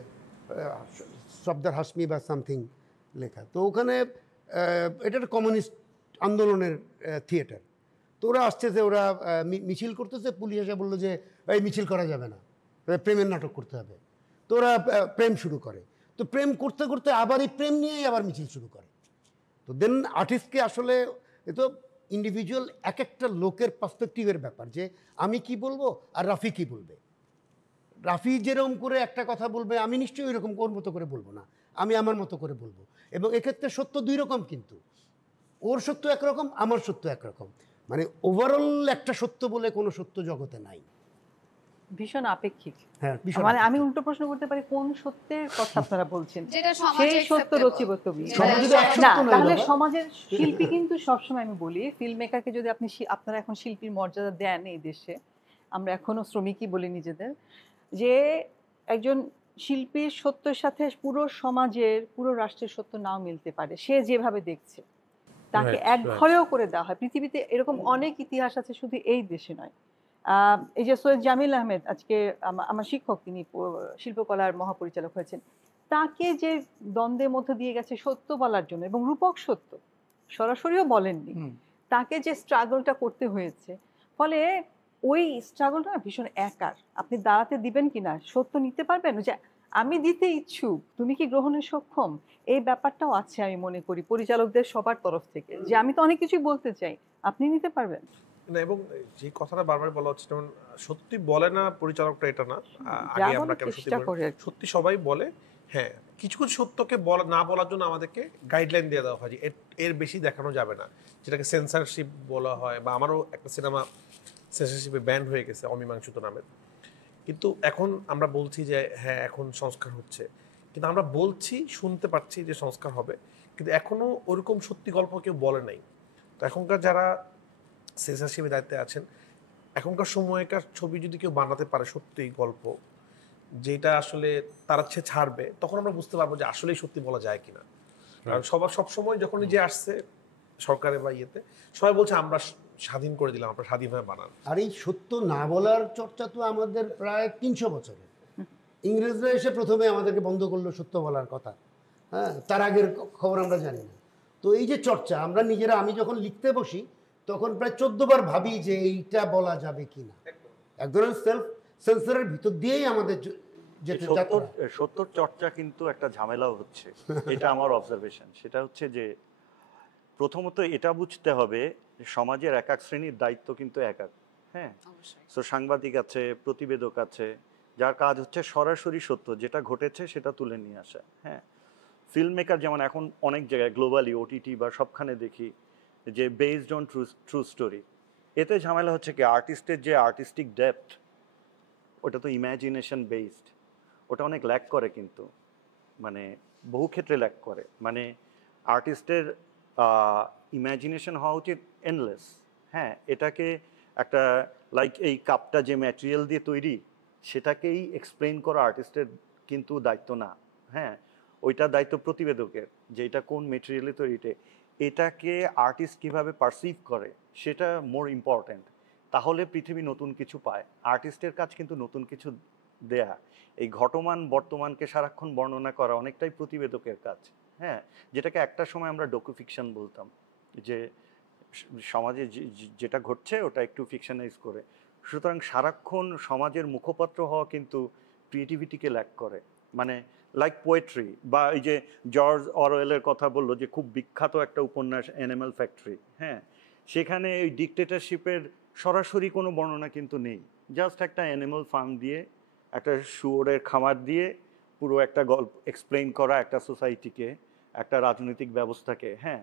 সফদার হাসমি বা সামথিং লেখা। তো ওখানে এটা একটা কমিউনিস্ট আন্দোলনের থিয়েটার। তো ওরা আসতেছে, ওরা মিছিল করতেছে, পুলিশ এসে বললো যে এই মিছিল করা যাবে না, প্রেমের নাটক করতে হবে। তো ওরা প্রেম শুরু করে। তো প্রেম করতে করতে আবার এই প্রেম নিয়েই আবার মিছিল শুরু করে। তো দেন আর্টিস্টকে আসলে এ তো ইন্ডিভিজুয়াল এক একটা লোকের পার্সপেক্টিভের ব্যাপার, যে আমি কি বলবো আর রাফি কি বলবে। রাফি যেরকম করে একটা কথা বলবে, আমি নিশ্চয়ই ওই রকম ওর মতো করে বলবো না, আমি আমার মতো করে বলবো। এবং এক্ষেত্রে সত্য 2 রকম, কিন্তু ওর সত্য একরকম, আমার সত্য একরকম। মানে ওভারঅল একটা সত্য বলে কোনো সত্য জগতে নাই, ভীষণ আপেক্ষিক। হ্যাঁ, মানে আমি উল্টো প্রশ্ন করতে পারি, কোন সত্যের কথা আপনারা বলছেন? যেটা সমাজে সেই সত্য রচিবতবি না, তাহলে সমাজের শিল্পী কিন্তু সবসময়, আমি বলি ফিল্ম মেকারকে যদি আপনি আপনারা এখন শিল্পীর মর্যাদা দেন এই দেশে, আমরা এখনো শ্রমিকই বলি নিজেদের, যে একজন শিল্পীর সত্যের সাথে পুরো সমাজের পুরো রাষ্ট্রের সত্য নাও মিলতে পারে। সে যেভাবে দেখছে তাকে একঘরেও করে দেওয়া হয়। পৃথিবীতে এরকম অনেক ইতিহাস আছে, শুধু এই দেশে নয়। এই যে সৈয়দ জামিল আহমেদ, আজকে আমার শিক্ষক, তিনি শিল্পকলার মহাপরিচালক হয়েছেন, তাকে যে দ্বন্দ্বের মধ্যে দিয়ে গেছে সত্য বলার জন্য, এবং রূপক সত্য সরাসরিও বলেননি, তাকে যে স্ট্রাগলটা করতে হয়েছে, ফলে ওই স্ট্রাগলটা ভীষণ একার। আপনি দাঁড়াতে দিবেন কিনা, সত্য নিতে পারবেন, যে আমি দিতে ইচ্ছুক, তুমি কি গ্রহণে সক্ষম, এই ব্যাপারটাও আছে আমি মনে করি পরিচালকদের সবার তরফ থেকে, যে আমি তো অনেক কিছুই বলতে চাই, আপনি নিতে পারবেন না। এবং যে কথাটা বারবার বলা হচ্ছে, যেমন সত্যি বলে না পরিচালকটা, এটা না, আগে আমরা কেন সত্যি সবাই বলে। হ্যাঁ, কিছু কিছু সত্যকে না বলার জন্য আমাদেরকে গাইডলাইন দিয়ে দেওয়া হয় যে এর বেশি দেখানো যাবে না, যেটাকে সেন্সরশিপ বলা হয়। বা আমারও একটা সিনেমা সেন্সরশিপে ব্যান্ড হয়ে গেছে, অমীমাংসিত নামের। কিন্তু এখন আমরা বলছি যে হ্যাঁ এখন সংস্কার হচ্ছে, কিন্তু আমরা বলছি, শুনতে পাচ্ছি যে সংস্কার হবে, কিন্তু এখনো ওরকম সত্যি গল্প কেউ বলে নাই। তো এখনকার যারা সেন্সরশিপের দায়িত্বে আছেন, এখনকার সময়কার ছবি যদি কেউ বানাতে পারে সত্যি গল্প, যেটা আসলে তারা ছাড়বে, তখন আমরা বুঝতে পারবো যে আসলেই সত্যি বলা যায় কিনা। কারণ সবসময় যখন যে আসছে সরকারে বা ইয়েতে, সবাই বলছে আমরা স্বাধীন করে দিলাম, আমরা স্বাধীনভাবে বানান। আর এই সত্য না বলার চর্চা তো আমাদের প্রায় 300 বছরে। ইংরেজরা এসে প্রথমে আমাদেরকে বন্ধ করলো সত্য বলার কথা, হ্যাঁ, তার আগের খবর আমরা জানি না। তো এই যে চর্চা, আমরা নিজেরা, আমি যখন লিখতে বসি তখন প্রায় 14 বার ভাবি যে এইটা বলা যাবে কিনা। এক ধরনের সেলফ সেন্সরের ভিতর দিয়েই আমাদের যেতে যাত্রা। সত্যর চর্চা কিন্তু একটা ঝামেলাও হচ্ছে, এটা আমার অবজারভেশন। সেটা হচ্ছে যে প্রথমত এটা বুঝতে হবে যে সমাজের এক এক শ্রেণীর দায়িত্ব কিন্তু এক এক, হ্যাঁ। সো সাংবাদিক আছে, প্রতিবেদক আছে, যার কাজ হচ্ছে সরাসরি সত্য যেটা ঘটেছে সেটা তুলে নিয়ে আসা, হ্যাঁ। ফিল্ম মেকার যেমন এখন অনেক জায়গায় গ্লোবালি ওটিটি বা সবখানে দেখি যে বেসড অন ট্রু স্টোরি। এতে ঝামেলা হচ্ছে কি, আর্টিস্টের যে আর্টিস্টিক ডেপথ, ওটা তো ইমাজিনেশন বেসড, ওটা অনেক ল্যাক করে, কিন্তু মানে বহু ক্ষেত্রে ল্যাক করে। মানে আর্টিস্টের ইমাজিনেশন হওয়া উচিত এন্ডলেস, হ্যাঁ। এটাকে একটা লাইক এই কাপটা যে ম্যাটেরিয়াল দিয়ে তৈরি, সেটাকেই এক্সপ্লেন করা আর্টিস্টের কিন্তু দায়িত্ব না, হ্যাঁ। ওইটা দায়িত্ব প্রতিবেদকের, যে এটা কোন মেটেরিয়ালে তৈরিতে, এটাকে আর্টিস্ট কীভাবে পারসিভ করে সেটা মোর ইম্পর্ট্যান্ট। তাহলে পৃথিবী নতুন কিছু পায়। আর্টিস্টের কাজ কিন্তু নতুন কিছু দেয়া। এই ঘটমান বর্তমানকে সারাক্ষণ বর্ণনা করা অনেকটাই প্রতিবেদকের কাজ, হ্যাঁ। যেটাকে একটা সময় আমরা ডকুফিকশন বলতাম, যে সমাজে যেটা ঘটছে ওটা একটু ফিকশনাইজ করে। সুতরাং সারাক্ষণ সমাজের মুখপাত্র হওয়া কিন্তু ক্রিয়েটিভিটিকে ল্যাক করে। মানে লাইক পোয়েট্রি, বা এই যে জর্জ অরওয়েলের কথা বললো যে খুব বিখ্যাত একটা উপন্যাস অ্যানিম্যাল ফ্যাক্টরি, হ্যাঁ। সেখানে ওই ডিকটেটরশিপের সরাসরি কোনো বর্ণনা কিন্তু নেই, জাস্ট একটা অ্যানিমাল ফার্ম দিয়ে, একটা শুয়োরের খামার দিয়ে পুরো একটা গল্প এক্সপ্লেইন করা একটা সোসাইটিকে, একটা রাজনৈতিক ব্যবস্থাকে, হ্যাঁ।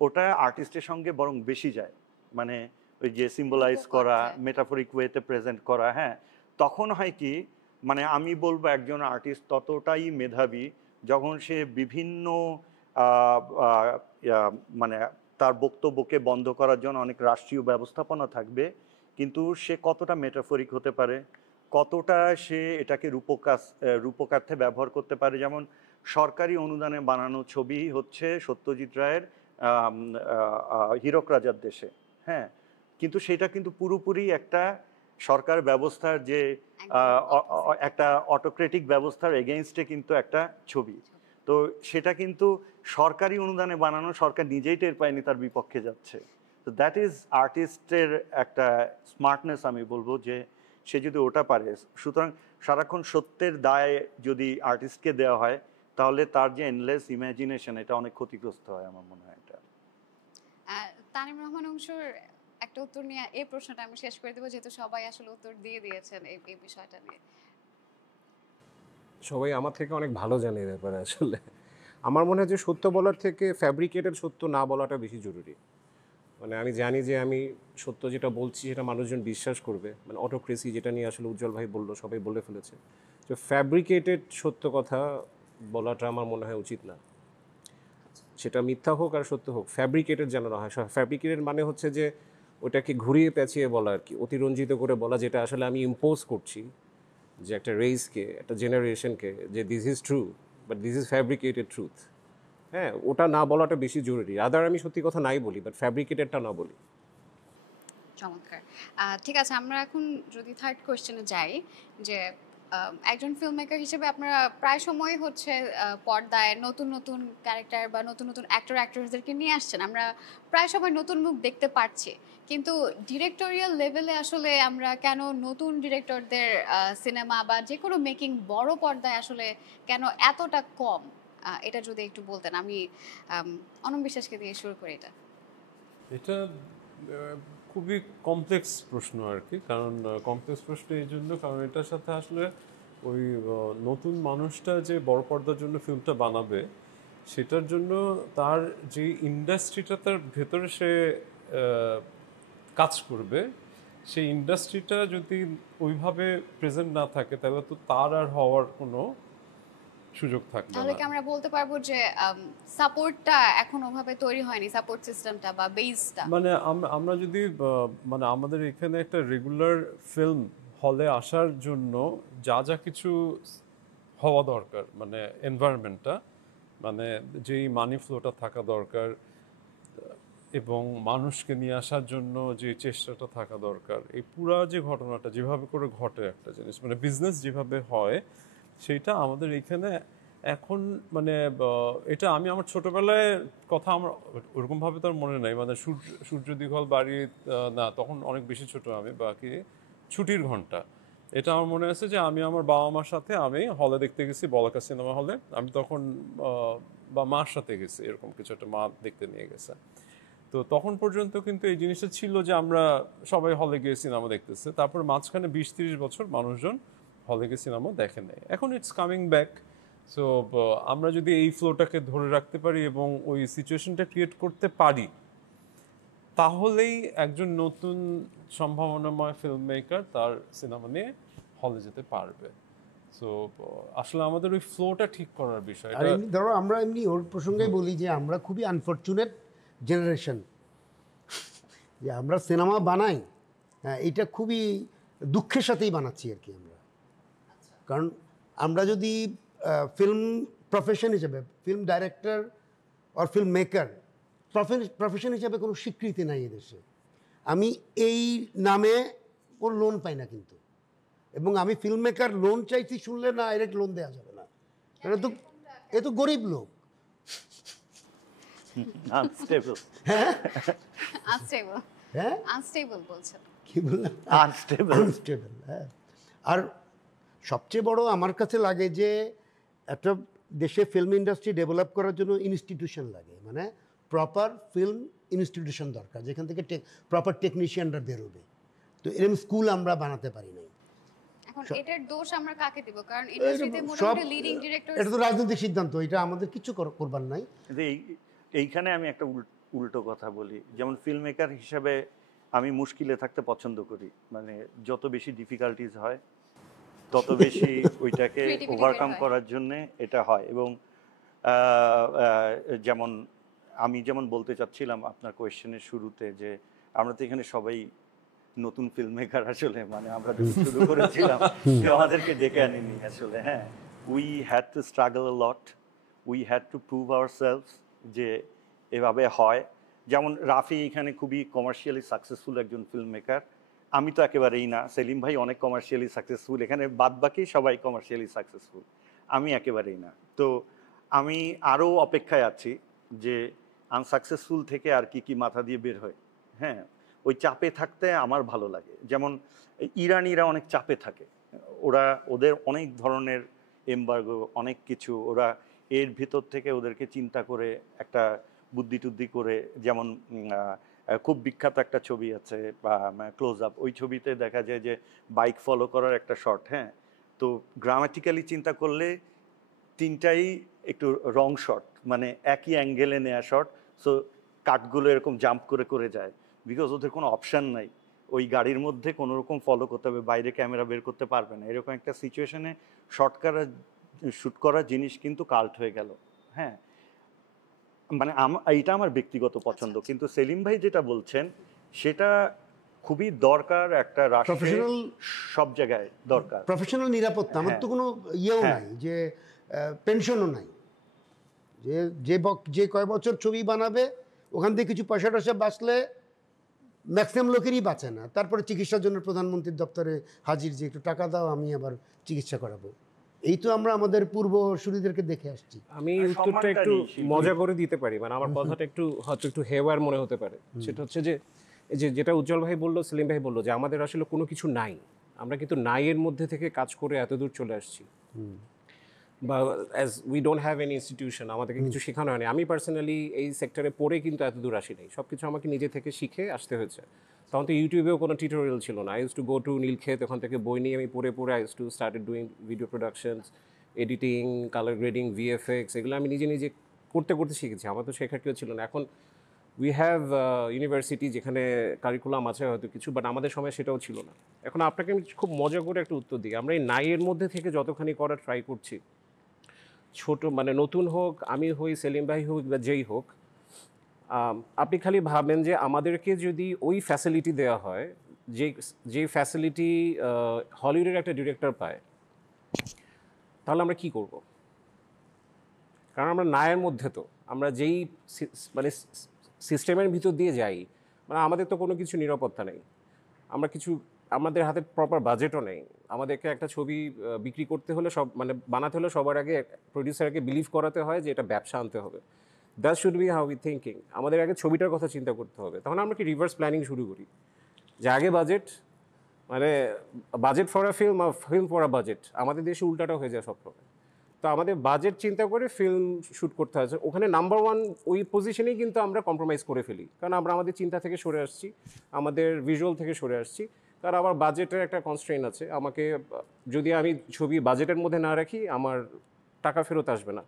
ওটা আর্টিস্টের সঙ্গে বরং বেশি যায়, মানে ওই যে সিম্বলাইজ করা, মেটাফরিক ওয়েতে প্রেজেন্ট করা, হ্যাঁ। তখন হয় কি, মানে আমি বলবো একজন আর্টিস্ট ততটাই মেধাবী যখন সে বিভিন্ন মানে তার বক্তব্যকে বন্ধ করার জন্য অনেক রাষ্ট্রীয় ব্যবস্থাপনা থাকবে, কিন্তু সে কতটা মেটাফরিক হতে পারে, কতটা সে এটাকে রূপকার্থে ব্যবহার করতে পারে। যেমন সরকারি অনুদানে বানানো ছবি হচ্ছে সত্যজিৎ রায়ের হীরক রাজার দেশে, হ্যাঁ। কিন্তু সেটা কিন্তু পুরোপুরি একটা সরকার ব্যবস্থার যে একটা অটোক্রেটিক ব্যবস্থার এগেইনস্টে কিন্তু একটা ছবি। তো সেটা কিন্তু সরকারি অনুদানে বানানো, সরকার নিজেই টের পায়নি তার বিপক্ষে যাচ্ছে। তো দ্যাট ইজ আর্টিস্টের একটা স্মার্টনেস, আমি বলবো, যে সে যদি ওটা পারে। সুতরাং সারাক্ষণ সত্যের দায় যদি আর্টিস্টকে দেওয়া হয়, তাহলে তার যে এন্ডলেস ইমাজিনেশন, এটা অনেক ক্ষতিগ্রস্ত হয় আমার মনে হয়। এটা তানিম রহমান অংশুর একটা উত্তর নিয়ে এই প্রশ্নটা আমি শেষ করে দেবো, যেহেতু সবাই আসলে উত্তর দিয়ে দিয়েছেন এই বিষয়টা নিয়ে। সবাই আমার থেকে অনেক ভালো জানে এই ব্যাপারে। আসলে আমার মনে হয় যে সত্য বলার থেকে ফ্যাব্রিকেটেড সত্য না বলাটা বেশি জরুরি। মানে আমি জানি যে আমি সত্য যেটা বলছি সেটা মানুষজন বিশ্বাস করবে, মানে অটোক্রেসি যেটা নিয়ে আসলে উজ্জ্বল ভাই বললো, সবাই বলে ফেলেছে। তো ফ্যাব্রিকেটেড সত্য কথা বলাটা আমার মনে হয় উচিত না। সেটা মিথ্যা হোক আর সত্য হোক, ফ্যাব্রিকেটেড যেন না হয়। ফ্যাব্রিকেটেড মানে হচ্ছে যে ওটাকে ঘুরিয়ে পেঁচিয়ে বলা আর কি, অতিরঞ্জিত করে বলা, যেটা আসলে আমি ইম্পোজ করছি যে একটা রেসকে, একটা জেনারেশনকে, যে this is true but this is fabricated truth. হ্যাঁ, ওটা না বলাটা বেশি জরুরি। আদার আমি সত্যি কথা নাই বলি, বাট ফ্যাব্রিকেটেডটা না বলি। চমৎকার। ঠিক আছে, আমরা এখন যদি থার্ড কোয়েশ্চেনে যাই, যে একজন ফিল্ম মেকার হিসেবে আপনারা প্রায় সময় হচ্ছে পর্দায় নতুন নতুন ক্যারেক্টার বা নতুন নতুন অ্যাক্টর অ্যাক্ট্রেসদেরকে নিয়ে আসছেন, আমরা প্রায় সময় নতুন মুখ দেখতে পাচ্ছি, কিন্তু ডিরেক্টোরিয়াল লেভেলে আসলে আমরা কেন নতুন ডিরেক্টরদের সিনেমা বা যে কোনো মেকিং বড় পর্দায় আসলে কেন এতটা কম, এটা যদি একটু বলতেন। আমি অনম বিশ্বাসকে দিয়ে শুরু করি। এটা খুবই কমপ্লেক্স প্রশ্ন আর কি। কারণ কমপ্লেক্স প্রশ্ন এই জন্য, কারণ এটার সাথে আসলে ওই নতুন মানুষটা যে বড় পর্দার জন্য ফিল্মটা বানাবে, সেটার জন্য তার যে ইন্ডাস্ট্রিটা তার ভেতরে সে কাজ করবে, সেই ইন্ডাস্ট্রিটা যদি ওইভাবে প্রেজেন্ট না থাকে, তাহলে তো তার আর হওয়ার কোনো সুযোগ থাকবে না। তাহলে কি আমরা বলতে পারবো যে সাপোর্টটা এখন ওভাবে তৈরি হয়নি, সাপোর্ট সিস্টেমটা বা বেসটা? মানে আমরা যদি মানে আমাদের এখানে একটা রেগুলার ফিল্ম হলে আসার জন্য যা যা কিছু হওয়া দরকার, মানে এনভায়রনমেন্টটা, মানে যেই মানি ফ্লোটা থাকা দরকার এবং মানুষকে নিয়ে আসার জন্য যে চেষ্টাটা থাকা দরকার, এই পুরা যে ঘটনাটা যেভাবে করে ঘটে একটা জিনিস, মানে বিজনেস যেভাবে হয় সেইটা আমাদের এখানে এখন মানে এটা আমি আমার ছোটবেলায় কথা আমার ওরকমভাবে তো আর মনে নাই, মানে সূর্য দিঘল বাড়ি না, তখন অনেক বেশি ছোট আমি, বাকি ছুটির ঘন্টা, এটা আমার মনে আছে যে আমি আমার বাবা মার সাথে আমি হলে দেখতে গেছি, বলাকা সিনেমা হলে। আমি তখন বা মার সাথে গেছি, এরকম কিছু একটা, মা দেখতে নিয়ে গেছে। তো তখন পর্যন্ত কিন্তু এই জিনিসটা ছিল যে আমরা সবাই হলে গিয়ে সিনেমা দেখতেছে, তারপর মাঝখানে 20-30 বছর মানুষজন হলে গিয়ে সিনেমা দেখে নেয়। এখন ইটস কামিং ব্যাক। সো আমরা যদি এই ফ্লোটাকে ধরে রাখতে পারি এবং ওই সিচুয়েশনটা ক্রিয়েট করতে পারি, তাহলেই একজন নতুন সম্ভাবনাময় ফিল্ম মেকার তার সিনেমা নিয়ে হলে যেতে পারবে। সো আসলে আমাদের ওই ফ্লোটা ঠিক করার বিষয়। আর এমনি ধরো আমরা এমনি ওর প্রসঙ্গে বলি যে আমরা খুবই আনফরচুনেট জেনারেশন, যে আমরা সিনেমা বানাই, হ্যাঁ, এটা খুবই দুঃখের সাথেই বানাচ্ছি আর কি আমরা। কারণ আমরা যদি ফিল্ম প্রফেশন হিসেবে, ফিল্ম ডাইরেক্টর আর ফিল্ম মেকার প্রফেশন হিসেবে কোনো স্বীকৃতি নাই এদেশে। আমি এই নামে কোনো লোন পাই না কিন্তু, এবং আমি ফিল্ম মেকার লোন চাইছি শুনলে না, ডাইরেক্ট লোন দেওয়া যাবে না, এ তো গরিব লোক। আনস্টেবল। আনস্টেবল, হ্যাঁ আনস্টেবল বলছেন, কি বললাম? আনস্টেবল। আনস্টেবল, হ্যাঁ। আর সবচেয়ে বড় আমার কাছে লাগে যে একটা দেশে ফিল্ম ইন্ডাস্ট্রি ডেভেলপ করার জন্য ইনস্টিটিউশন লাগে, মানে প্রপার ফিল্ম ইনস্টিটিউশন দরকার, যেখান থেকে প্রপার টেকনিশিয়ানরা বেরোবে। তো এরকম স্কুল আমরা বানাতে পারি নাই। এখন এটার দোষ আমরা কাকে দিব? কারণ ইন্ডাস্ট্রিতে সব মোটামুটি লিডিং ডিরেক্টর, এটা তো রাজনৈতিক সিদ্ধান্ত, এটা আমাদের কিছু করবার নাই। কিন্তু এইখানে আমি একটা উল্টো কথা বলি, যেমন ফিল্ম মেকার হিসাবে আমি মুশকিলে থাকতে পছন্দ করি, মানে যত বেশি ডিফিকাল্টিজ হয় তত বেশি ওইটাকে Creativity ওভারকাম হয়। করার জন্য এটা হয়। এবং যেমন আমি যেমন বলতে চাচ্ছিলাম আপনার কোয়েশ্চেনের শুরুতে, যে আমরা তো এখানে সবাই নতুন ফিল্ম মেকার, আসলে মানে আমরা যখন শুরু করেছিলাম কেউ আমাদেরকে ডেকে আনিনি আসলে। হ্যাঁ, we had two struggle a lot, we had to prove ourselves যে এভাবে হয়। যেমন রাফি এখানে খুবই কমার্শিয়ালি সাকসেসফুল একজন ফিল্ম মেকার, আমি তো একেবারেই না। সেলিম ভাই অনেক কমার্শিয়ালি সাকসেসফুল, এখানে বাদবাকি সবাই কমার্শিয়ালি সাকসেসফুল, আমি একেবারেই না। তো আমি আরও অপেক্ষায় আছি যে আনসাকসেসফুল থেকে আর কি কি মাথা দিয়ে বের হয়। হ্যাঁ, ওই চাপে থাকতে আমার ভালো লাগে। যেমন ইরানিরা অনেক চাপে থাকে, ওদের অনেক ধরনের এমবার্গো, অনেক কিছু, ওরা এর ভিতর থেকে ওদেরকে চিন্তা করে একটা বুদ্ধি টুদ্ধি করে, যেমন খুব বিখ্যাত একটা ছবি আছে বা ক্লোজ আপ, ওই ছবিতে দেখা যায় যে বাইক ফলো করার একটা শট। হ্যাঁ, তো গ্রামাটিক্যালি চিন্তা করলে তিনটাই একটু রং শট, মানে একই অ্যাঙ্গেলে নেওয়া শট। সো কাটগুলো এরকম জাম্প করে করে যায়, বিকজ ওদের কোনো অপশান নাই, ওই গাড়ির মধ্যে কোনো রকম ফলো করতে হবে, বাইরে ক্যামেরা বের করতে পারবে না। এরকম একটা সিচুয়েশনে শ্যুট করা জিনিস কিন্তু কাল্ট হয়ে গেল। হ্যাঁ, মানে এইটা আমার ব্যক্তিগত পছন্দ। কিন্তু সেলিম ভাই যেটা বলছেন সেটা খুবই দরকার, একটা রাষ্ট্রে সব জায়গায় দরকার প্রফেশনাল নিরাপত্তা। আমার তো কোনো ইয়েও নাই, যে পেনশনও নাই, যে কয় বছর ছবি বানাবে ওখান থেকে কিছু পয়সা টয়সা বাঁচলে ম্যাক্সিমাম লোকেরই বাঁচে না, তারপরে চিকিৎসার জন্য প্রধানমন্ত্রীর দপ্তরে হাজির, যে একটু টাকা দাও আমি আবার চিকিৎসা করাবো। এই তো আমরা আমাদের পূর্বসূরীদেরকে দেখে আসছি। আমি উত্তরটা একটু মজা করে দিতে পারি, মানে আমার কথাটা একটু হয়তো একটু হেওয়ার মনে হতে পারে। সেটা হচ্ছে যে যেটা উজ্জ্বল ভাই বললো, সেলিম ভাই বললো যে আমাদের আসলে কোনো কিছু নাই, আমরা কিন্তু নাইয়ের মধ্যে থেকে কাজ করে এত দূর চলে আসছি, বা as we don't have any institution, আমাদেরকে কিছু শেখানো হয়নি। আমি পার্সোনালি এই সেক্টরে পড়ে কিন্তু এত দূর আসি নাই, সব কিছু আমাকে নিজে থেকে শিখে আসতে হয়েছে। তখন তো ইউটিউবেও কোনো টিউটোরিয়াল ছিল না। I use to go to Nilkhet, ওখান থেকে বই নিয়ে আমি পড়ে I use to started doing video productions, editing, colour grading, VFX, এগুলো আমি নিজে নিজে করতে করতে শিখেছি, আমার তো শেখার কেউ ছিল না। এখন উই হ্যাভ ইউনিভার্সিটি যেখানে কারিকুলাম আছে হয়তো কিছু, বাট আমাদের সময় সেটাও ছিল না। এখন আপনাকে আমি খুব মজা করে একটা উত্তর দিই, আমরা এই নাইয়ের মধ্যে থেকে যতখানি করার ট্রাই করছি, ছোট মানে নতুন হোক, আমি হই, সেলিম ভাই হোক বা যেই হোক, আপনি খালি ভাবেন যে আমাদেরকে যদি ওই ফ্যাসিলিটি দেওয়া হয় যে ফ্যাসিলিটি হলিউডের একটা ডিরেক্টর পায়, তাহলে আমরা কি করব? কারণ আমরা নায়ের মধ্যে তো আমরা যেই মানে সিস্টেমের ভিতর দিয়ে যাই, মানে আমাদের তো কোনো কিছু নিরাপত্তা নেই, আমাদের হাতে প্রপার বাজেটও নেই। আমাদেরকে একটা ছবি বিক্রি করতে হলে মানে বানাতে হলে সবার আগে প্রডিউসারকে বিলিভ করাতে হয় যে এটা ব্যবসা আনতে হবে। That should be how we thinking. আমাদের আগে ছবিটার কথা চিন্তা করতে হবে, তখন আমরা কি রিভার্স প্ল্যানিং শুরু করি যে আগে বাজেট, মানে budget for a film for a budget. আমাদের দেশে উল্টাটা হয়ে যায় সবসময়। তো আমাদের বাজেট চিন্তা করে ফিল্ম শ্যুট করতে হয়। ওখানে নাম্বার ওয়ান ওই পজিশনেই কিন্তু আমরা কম্প্রোমাইজ করে ফেলি, কারণ আমরা আমাদের চিন্তা থেকে সরে আসছি, আমাদের ভিজুয়াল থেকে সরে আসছি। কারণ আবার বাজেটের একটা কনস্ট্রেইন আছে, আমাকে যদি আমি ছবি বাজেটের মধ্যে না রাখি আমার টাকা ফেরত আসবে না।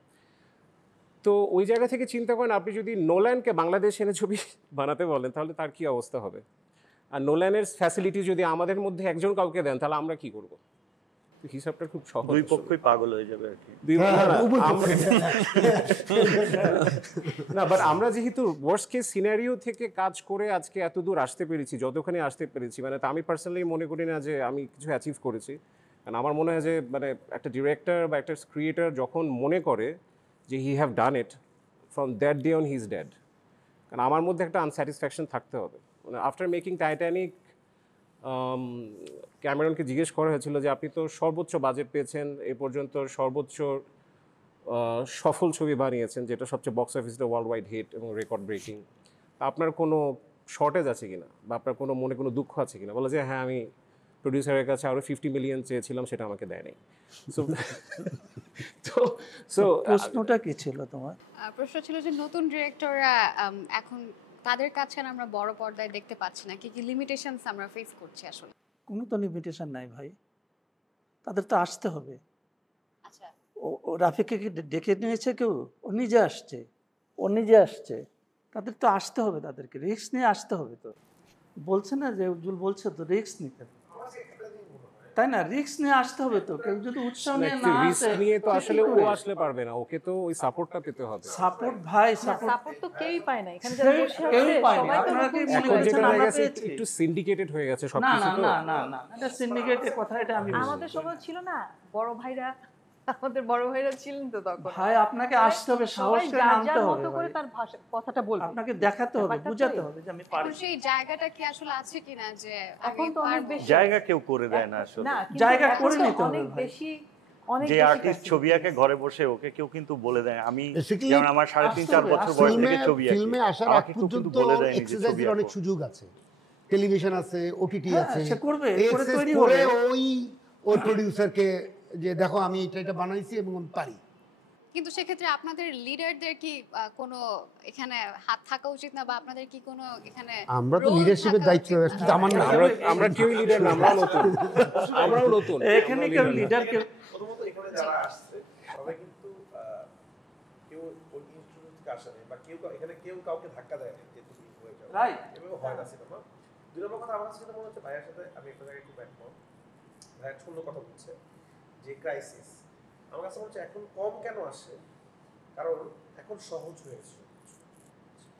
তো ওই জায়গা থেকে চিন্তা করেন, আপনি যদি নোল্যানকে বাংলাদেশ এনে ছবি বানাতে বলেন তাহলে তার কি অবস্থা হবে? আর নোল্যানের ফ্যাসিলিটি যদি আমাদের মধ্যে একজন কাউকে দেন তাহলে আমরা কি করব? হিসাবটা খুব সহজ। দুই পক্ষই পাগল হয়ে যাবে আর কি। না, বাট আমরা যেহেতু ওয়ার্স্ট কেস সিনারিও থেকে কাজ করে আজকে এত দূর আসতে পেরেছি, যতখানি আসতে পেরেছি, মানে আমি পার্সোনালি মনে করি না যে আমি কিছু অ্যাচিভ করেছি। কারণ আমার মনে হয় যে মানে একটা ডিরেক্টর বা একটা ক্রিয়েটর যখন মনে করে যে he have done it, from that day on he is dead. কারণ আমার মধ্যে একটা আনস্যাটিসফ্যাকশন থাকতে হবে। মানে আফটার মেকিং টাইটানিক, ক্যামেরনকে জিজ্ঞেস করা হয়েছিল যে আপনি তো সর্বোচ্চ বাজেট পেয়েছেন, এ পর্যন্ত সর্বোচ্চ সফল ছবি বানিয়েছেন, যেটা সবচেয়ে বক্স অফিসে ওয়ার্ল্ড ওয়াইড হিট এবং রেকর্ড ব্রেকিং, আপনার কোনো শর্টেজ আছে কিনা বা আপনার কোনো মনে কোনো দুঃখ আছে কিনা? বলে যে হ্যাঁ, আমি প্রডিউসারের কাছে আরও 50 মিলিয়ন চেয়েছিলাম, সেটা আমাকে দেয় নাই। সো প্রশ্নটা কি ছিল তোমার? প্রশ্ন ছিল যে নতুন ডিরেক্টররা এখন তাদের কাছে আমরা বড় পর্দায় দেখতে পাচ্ছি না, কি কি লিমিটেশনস আমরা ফেস করছি আসলে? কোনো তো লিমিটেশন নাই ভাই, তাদের তো আসতে হবে। আচ্ছা, ও রাফিকে কি ডেকে নিয়েছে কেউ? ও নিজে আসছে। তাদের তো আসতে হবে, তাদেরকে রিস্ক নিয়ে আসতে হবে। তো বলছে না যে উজ্জ্বল বলছে তো রিস্ক নিতে, তাই না? রিস্ক নিয়ে আসতে হবে। তো কেউ যদি উৎসাহ নিয়ে না রিস্ক আসে নিয়ে তো আসলে ও আসলে পারবে না, ওকে তো ওই সাপোর্টটা পেতে হবে। সাপোর্ট ভাই, সাপোর্ট তো কেউই পায় না এখানে যারা বসে আছে, কেউই পায় না। সবাই তো আপনারা কি মনে এখন করছেন যেটা হয়ে আমরা গেছে পেয়েছি? একটু সিন্ডিকেটেড হয়ে গেছে না সবকিছু। না তো না না না, এটা সিন্ডিকেটের কথা, এটা আমি বুঝি। আমাদের সময় ছিল না, আমাদের বড় ভাইরা ছিলেন তো তখন। ভাই আপনাকে আসতে হবে, সাহস সবাই করে যার নামতে যার হবে মতো করে ভাই। তার কথাটা বলবে। আপনাকে দেখাতে হবে, ব্যাপারটা তো বুঝাতে এই। হবে যে আমি পারি। এখন সেই জায়গাটা কি আসলে আছে কিনা যে এখন আমি তো অনেক পারবো? বেশি জায়গা কেউ করে দেয় না আসলে। না, কিন্তু জায়গা এখন করে তো নিতে হবে অনেক ভাই। বেশি যে আর্টিস্ট ছবি আঁকে ঘরে বসে, ওকে কেউ কিন্তু বলে দেয়। আমি Basically, যেমন আমার 3.5-4 বছর বয়স থেকে ছবি আঁকি, ফিল্মে আসার আগ আমাকে কেউ কিন্তু পর্যন্ত বলে দেয়নি যে ছবি এক্সারসাইজের অনেক আঁকো। সুযোগ আছে। টেলিভিশন আছে, ওটিটি হ্যাঁ, আছে, সে করবে, করে Access তৈরি করে হবে। ওই প্রোডিউসারকে যে দেখো আমি এটা বানাইছি এবং আমি পারি। কিন্তু সেক্ষেত্রে আপনাদের লিডারদের কি কোনো এখানে হাত থাকা উচিত না, বা আপনাদের কি কোনো এখানে আমরা তো role লিডারশিপের থাকা দায়িত্ব উচিত আছে, না? আমার না। আমরা কেউই লিডার না, আমরাও নতুন। এখানে কেউ লিডার কেউ প্রথমত এখানে যারা আসছে সবাই কিন্তু কেউ ওই ইনস্টিটিউট থেকে আসে নাই, বা কেউ কাউকে ধাক্কা দেয় না যে তুমি হয়ে যাও, Right. এভাবে হয় না সিনেমা। দুই নম্বর কথা, আমার কাছে যেটা মনে হচ্ছে ভাইয়ের সাথে আমি একটা জায়গায় খুব একমত। ভাইয়ের সুন্দর কথা বলছে যে ক্রাইসিস, আমার কাছে মনে হচ্ছে এখন কম কেন আসে, কারণ এখন সহজ হয়েছে।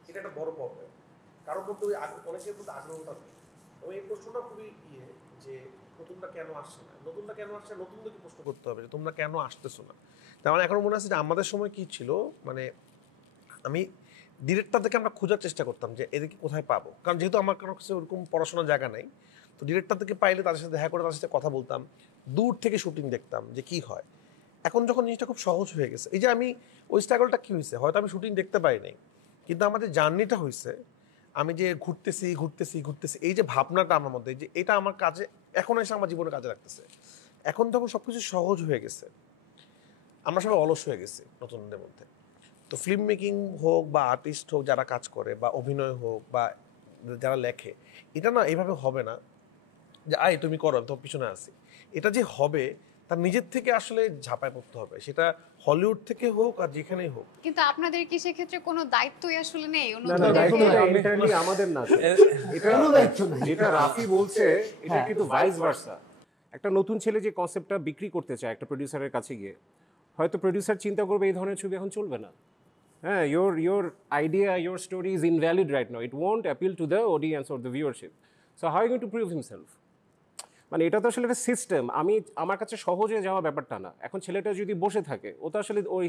এটা একটা বড় প্রবলেম। কারোর মধ্যে ওই অনেকের মধ্যে আগ্রহটা নেই। এবং এই প্রশ্নটা খুবই যে নতুনটা কেন আসছে না, নতুনদেরকে প্রশ্ন করতে হবে যে তোমরা কেন আসতেছো না। তার মানে এখনো মনে আছে যে আমাদের সময় কি ছিল, মানে আমি ডিরেক্টর থেকে আমরা খোঁজার চেষ্টা করতাম যে এদেরকে কোথায় পাবো, কারণ যেহেতু আমার কারো কাছে ওরকম পড়াশোনার জায়গা নাই, তো ডিরেক্টর থেকে পাইলে তাদের সাথে দেখা করে তাদের সাথে কথা বলতাম, দূর থেকে শুটিং দেখতাম যে কি হয়। এখন যখন জিনিসটা খুব সহজ হয়ে গেছে, এই যে আমি ওই স্ট্রাগলটা কি হয়েছে, হয়তো আমি শুটিং দেখতে পাই নাই, কিন্তু আমাদের জার্নিটা হয়েছে, আমি যে ঘুরতেছি, এই যে ভাবনাটা আমার মধ্যে, যে এটা আমার কাজে এখন এসে আমার জীবনে কাজে লাগতেছে। এখন যখন সবকিছু সহজ হয়ে গেছে, আমরা সবাই অলস হয়ে গেছি নতুনদের মধ্যে। তো ফিল্ম মেকিং হোক বা আর্টিস্ট হোক যারা কাজ করে, বা অভিনয় হোক বা যারা লেখে, এটা না এইভাবে হবে না যে আয় তুমি করো আমি তোমার পিছনে আসি। এটা যে হবে তার নিজের থেকে আসলে ঝাঁপায় পড়তে হবে, সেটা হলিউড থেকে হোক আর যেখানেই হোক। কিন্তু আপনাদের কি সেক্ষেত্রে কোনো দায়িত্বই আসলে নেই? না না, দায়িত্বটা এন্টারলি আমাদের না। এটা কোনো দায়িত্ব নাই। যেটা রাফি বলছে এটা কিন্তু ভাইস ভার্সা। একটা নতুন ছেলে যে কনসেপ্টটা বিক্রি করতে চায় একটা প্রোডিউসারের কাছে গিয়ে, হয়তো প্রোডিউসার চিন্তা করবে এই ধরনের ছবি এখন চলবে না। হ্যাঁ, your idea, your story is invalid right now. It won't appeal to the audience or the viewership. So how you going to prove himself? মানে এটা তো আসলে একটা সিস্টেম। আমার কাছে সহজে যাওয়া ব্যাপারটা না। এখন ছেলেটা যদি বসে থাকে, ও তো আসলে ওই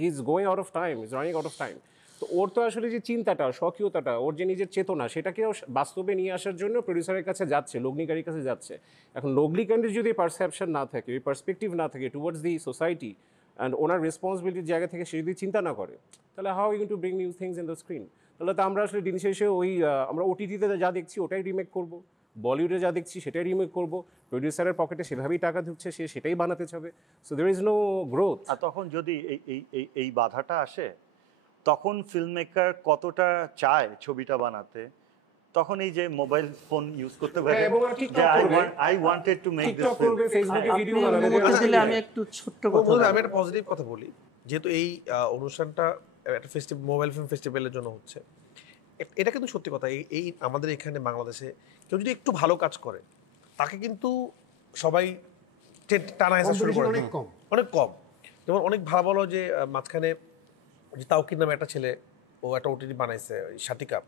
he is going out of time, is running out of time. তো ওর তো আসলে যে চিন্তাটা, স্বকীয়তাটা, ওর যে নিজের চেতনা, সেটাকেও বাস্তবে নিয়ে আসার জন্য প্রডিউসারের কাছে যাচ্ছে, লগ্নিকারীর কাছে যাচ্ছে। এখন লগ্নিকারীর যদি পারসেপশন না থাকে, ওই পার্সপেক্টিভ না থাকে টুয়ার্ডস দি সোসাইটি অ্যান্ড ওনার রেসপন্সিবিলিটির জায়গা থেকে সে যদি চিন্তা না করে, তাহলে how you to bring new things in the screen? তাহলে তো আমরা আসলে দিন শেষে ওই আমরা ওটিটিতে যা দেখছি ওটাই রিমেক করবো, বলিউডে যা দেখছি সেটাই রিমেক করবো, প্রডিউসারের পকেটে সেভাবেই টাকা ঢুকছে, সে সেটাই বানাতে চাবে। So there is no growth. আর তখন যদি এই বাধাটা আসে, তখন ফিল্ম মেকার কতটা চায় ছবিটা বানাতে, তখন এই যে মোবাইল ফোন ইউজ করতে পারে, I wanted to make this film, ফেসবুকে ভিডিও দিলে আমি একটু ছোট্ট কথা আমি একটা পজিটিভ কথা বলি। যেহেতু এই অনুষ্ঠানটা একটা মোবাইল ফিল্ম ফেস্টিভ্যালের জন্য হচ্ছে, এটা কিন্তু সত্যি কথা। এই আমাদের এখানে বাংলাদেশে কেউ যদি একটু ভালো কাজ করে, তাকে কিন্তু সবাই টানা হেসা শুরু করে, অনেক কম। যেমন অনেক ভালো ভালো যে মাঝখানে যে তাওকির নামে একটা ছেলে, ও একটা ওটিটি বানাইছে, শাটিকা,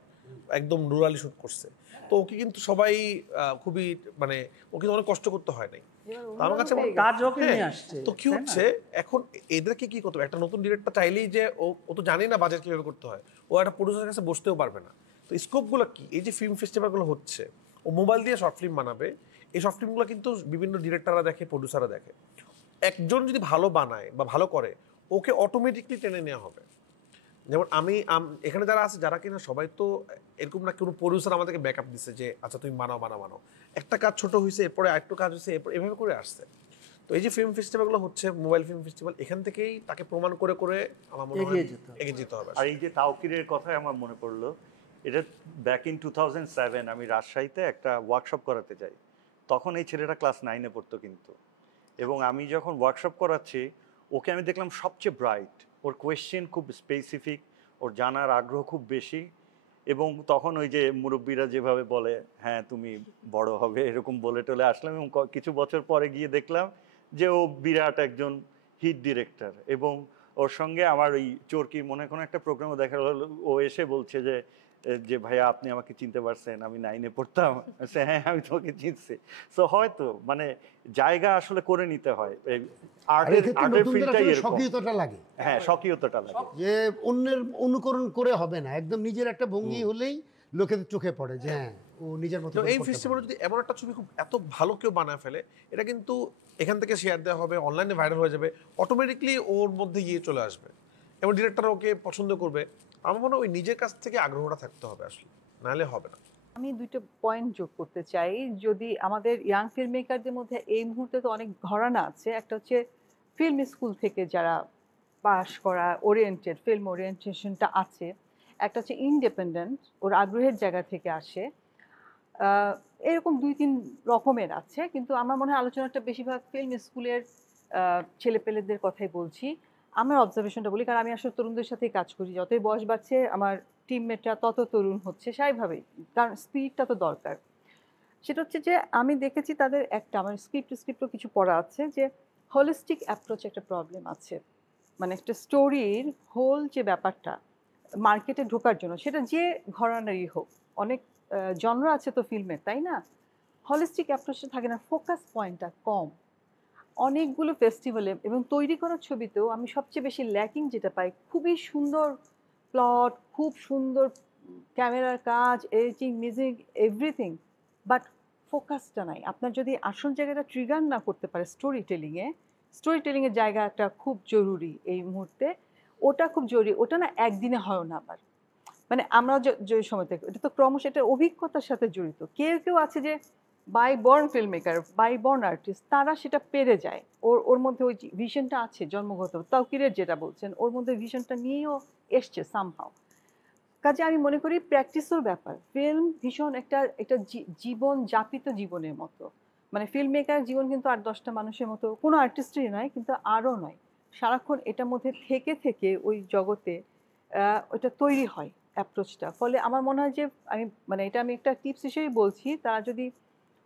একদম নুরালি শুট করছে। তো ওকে কিন্তু সবাই খুবই মানে ওকে কিন্তু অনেক কষ্ট করতে হয় নাই। আমার কাছে তো কি হচ্ছে এখন এদেরকে কি করতে হবে? একটা নতুন ডিরেক্টর চাইলেই যে ও তো জানে না বাজেট কিভাবে করতে হয়, ও একটা প্রডিউসারের কাছে বসতেও পারবে না। তো স্কোপগুলো কি? এই যে ফিল্ম ফেস্টিভ্যালগুলো হচ্ছে, ও মোবাইল দিয়ে শর্ট ফিল্ম বানাবে। এই শর্ট ফিল্মগুলো কিন্তু বিভিন্ন ডিরেক্টররা দেখে, প্রডিউসাররা দেখে। একজন যদি ভালো বানায় বা ভালো করে, ওকে অটোমেটিকলি টেনে নেওয়া হবে। যেমন আমি এখানে যারা আছে, যারা কিনা সবাই তো এরকম না, কোনো প্রডিউসার আমাদেরকে ব্যাকআপ দিচ্ছে যে আচ্ছা তুমি বানাও। একটা কাজ ছোট হয়েছে, এরপরে আরেকটু কাজ হয়েছে, এরপর এভাবে করে আসছে। তো এই যে ফিল্ম ফেস্টিভ্যালগুলো হচ্ছে, মোবাইল ফিল্ম ফেস্টিভ্যাল, এখান থেকেই তাকে প্রমাণ করে করে আমার মনে হয় এগিয়ে যেতে হবে। আর এই যে তাওকিরের কথাই আমার মনে পড়লো, এটা ব্যাক ইন 2007 আমি রাজশাহীতে একটা ওয়ার্কশপ করাতে যাই। তখন এই ছেলেটা ক্লাস 9-এ পড়তো কিন্তু, এবং আমি যখন ওয়ার্কশপ করাচ্ছি, ওকে আমি দেখলাম সবচেয়ে ব্রাইট, ওর কোয়েশ্চেন খুব স্পেসিফিক, ওর জানার আগ্রহ খুব বেশি। এবং তখন ওই যে মুরব্বীরা যেভাবে বলে হ্যাঁ তুমি বড় হবে, এরকম বলে টলে আসলাম। এবং কিছু বছর পরে গিয়ে দেখলাম যে ও বিরাট একজন হিট ডিরেক্টর। এবং ওর সঙ্গে আমার ওই চরকি মনে কোনো একটা প্রোগ্রামে দেখা হলো, ও এসে বলছে যে ভাইয়া আপনি আমাকে চিনতে পারছেন, আমি 9-এ পড়তাম। হ্যাঁ আমি তোমাকে চিনছি। সো হয়তো মানে জায়গা আসলে করে নিতে হয়। আর্টের ফিল্ডটাই এরকম, স্বকীয়তাটা লাগে। হ্যাঁ স্বকীয়তাটা লাগে, যে অন্যের অনুকরণ করে হবে না, একদম নিজের একটা ভঙ্গি হলেই লোকের চোখে পড়ে যে হ্যাঁ ও নিজের মতো। এই ফেস্টিভ্যালে যদি এমন একটা ছবি খুব এত ভালো কেউ বানায় ফেলে, এটা কিন্তু এখান থেকে শেয়ার দেওয়া হবে, অনলাইনে ভাইরাল হয়ে যাবে, অটোমেটিকলি ওর মধ্যে গিয়ে চলে আসবে এবং ডিরেক্টর ওকে পছন্দ করবে। আমার মনে হয় ওই নিজের কাছ থেকে আগ্রহটা থাকতে হবে, আসলে নাহলে হবে না। আমি দুটো পয়েন্ট যোগ করতে চাই। যদি আমাদের ইয়াং ফিল্ম মেকারদের মধ্যে এই মুহূর্তে তো অনেক ঘরানা আছে। একটা হচ্ছে ফিল্ম স্কুল থেকে যারা পাশ করা, ওরিয়েন্টেড, ফিল্ম ওরিয়েন্টেশনটা আছে। একটা হচ্ছে ইন্ডিপেন্ডেন্ট, ওর আগ্রহের জায়গা থেকে আসে। এরকম 2-3 রকমের আছে, কিন্তু আমার মনে হয় আলোচনাটা বেশিরভাগ ফিল্ম স্কুলের ছেলেপেলেদের কথাই বলছি। আমার অবজারভেশনটা বলি, কারণ আমি আসলে তরুণদের সাথেই কাজ করি। যতই বয়স বাড়ছে আমার টিমমেটরা তত তরুণ হচ্ছে স্বাভাবিকভাবেই, কারণ স্পিডটা তো দরকার। সেটা হচ্ছে যে আমি দেখেছি তাদের একটা, আমার স্ক্রিপ্টও কিছু পড়া আছে, যে হোলিস্টিক অ্যাপ্রোচ একটা প্রবলেম আছে। মানে একটা স্টোরির হোল যে ব্যাপারটা মার্কেটে ঢোকার জন্য, সেটা যে ঘরানারই হোক, অনেক জনরা আছে তো ফিল্মের, তাই না? হলিস্টিক অ্যাপ্রোচটা থাকে না, ফোকাস পয়েন্টটা কম। অনেকগুলো ফেস্টিভ্যালে এবং তৈরি করার ছবিতেও আমি সবচেয়ে বেশি ল্যাকিং যেটা পাই, খুবই সুন্দর প্লট, খুব সুন্দর ক্যামেরার কাজ, এডিটিং, মিউজিক, এভরিথিং, বাট ফোকাসটা নাই। আপনার যদি আসল জায়গাটা ট্রিগার না করতে পারে স্টোরি টেলিংয়ের জায়গাটা খুব জরুরি এই মুহূর্তে। ওটা খুব জরুরি, ওটা না একদিনে হয় না। আবার মানে আমরা যে সময় থেকে, এটা তো ক্রমশ এটা অভিজ্ঞতার সাথে জড়িত। কেউ আছে যে by born film maker, by born artist, তারা সেটা পেরে যায়। ওর মধ্যে ওই ভিশনটা আছে জন্মগত। তাওকিরের যেটা বলছেন, ওর মধ্যে ভিশনটা নিয়েও এসছে সামহাও। কাজে আমি মনে করি প্র্যাকটিসের ব্যাপার। ফিল্ম ভীষণ একটা জীবন, যাপিত জীবনের মতো। মানে ফিল্ম মেকার জীবন কিন্তু 8-10টা মানুষের মতো, কোনো আর্টিস্টই নয়, কিন্তু আরও নয়। সারাক্ষণ এটার মধ্যে থেকে থেকে ওই জগতে ওইটা তৈরি হয় অ্যাপ্রোচটা। ফলে আমার মনে হয় যে এটা আমি একটা টিপস হিসেবেই বলছি, তারা যদি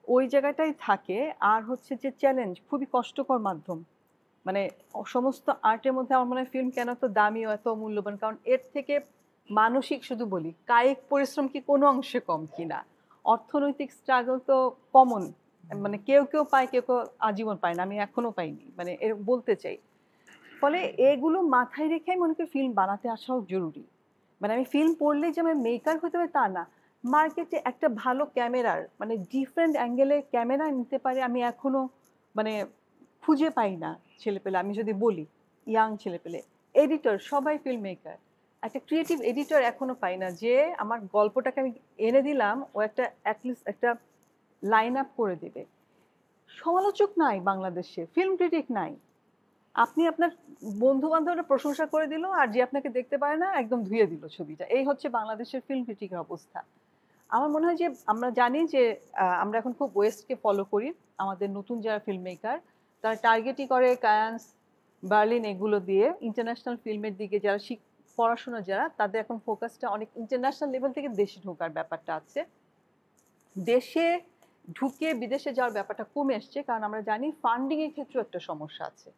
ওই জায়গাটাই থাকে। আর হচ্ছে যে চ্যালেঞ্জ খুবই কষ্টকর মাধ্যম, মানে সমস্ত আর্টের মধ্যে আমার মনে হয় ফিল্ম কেন এত দামি ও এত মূল্যবান, কারণ এর থেকে মানসিক, শুধু বলি কায়িক পরিশ্রম কি কোনো অংশে কম কিনা, অর্থনৈতিক স্ট্রাগল তো কমন, মানে কেউ কেউ পায়, কেউ কেউ আজীবন পায় না, আমি এখনো পাইনি, মানে এর বলতে চাই। ফলে এগুলো মাথায় রেখে আমি মনে করি ফিল্ম বানাতে আসাও জরুরি। মানে আমি ফিল্ম পড়লেই যে আমি মেকার হতে হবে তা না, মার্কেটে একটা ভালো ক্যামেরার মানে ডিফারেন্ট অ্যাঙ্গেলে ক্যামেরা নিতে পারে আমি এখনো মানে খুঁজে পাই না ছেলেপেলে। আমি যদি বলি ইয়াং ছেলেপেলে, এডিটর সবাই ফিল্ম মেকার, একটা ক্রিয়েটিভ এডিটর এখনো পাই না যে আমার গল্পটাকে আমি এনে দিলাম ও একটা অ্যাটলিস্ট একটা লাইন আপ করে দেবে। সমালোচক নাই বাংলাদেশে, ফিল্ম ক্রিটিক নাই। আপনি আপনার বন্ধু বান্ধবরা প্রশংসা করে দিল, আর যে আপনাকে দেখতে পারে না একদম ধুয়ে দিল ছবিটা। এই হচ্ছে বাংলাদেশের ফিল্ম ক্রিটিকের অবস্থা। আমার মনে হয় যে আমরা জানি যে আমরা এখন খুব ওয়েস্টকে ফলো করি। আমাদের নতুন যারা ফিল্ম মেকার তারা টার্গেটই করে কায়ান্স, বার্লিন এগুলো দিয়ে ইন্টারন্যাশনাল ফিল্মের দিকে যারা পড়াশোনা যারা, তাদের এখন ফোকাসটা অনেক ইন্টারন্যাশনাল লেভেল থেকে দেশে ঢোকার ব্যাপারটা আছে। দেশে ঢুকে বিদেশে যাওয়ার ব্যাপারটা কমে আসছে, কারণ আমরা জানি ফান্ডিংয়ের ক্ষেত্রেও একটা সমস্যা আছে।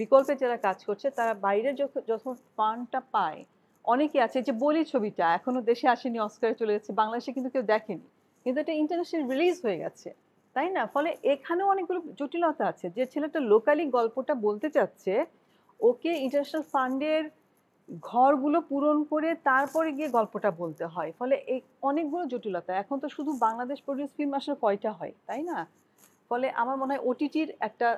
বিকল্পে যারা কাজ করছে তারা বাইরে যখন ফান্ডটা পায়, অনেকে আছে যে বলি ছবিটা এখনো দেশে আসেনি, অস্কারে চলে গেছে, বাংলাদেশে কিন্তু কেউ দেখেনি, কিন্তু এটা ইন্টারন্যাশনাল রিলিজ হয়ে গেছে, তাই না? ফলে এখানেও অনেকগুলো জটিলতা আছে। যে ছেলেটা লোকালি গল্পটা বলতে চাচ্ছে, ওকে ইন্টারন্যাশনাল ফান্ডের ঘরগুলো পূরণ করে তারপরে গিয়ে গল্পটা বলতে হয়। ফলে এই অনেকগুলো জটিলতা। এখন তো শুধু বাংলাদেশ প্রডিউস ফিল্ম আসলে কয়টা হয়, তাই না? ফলে আমার মনে হয় ওটিটির একটা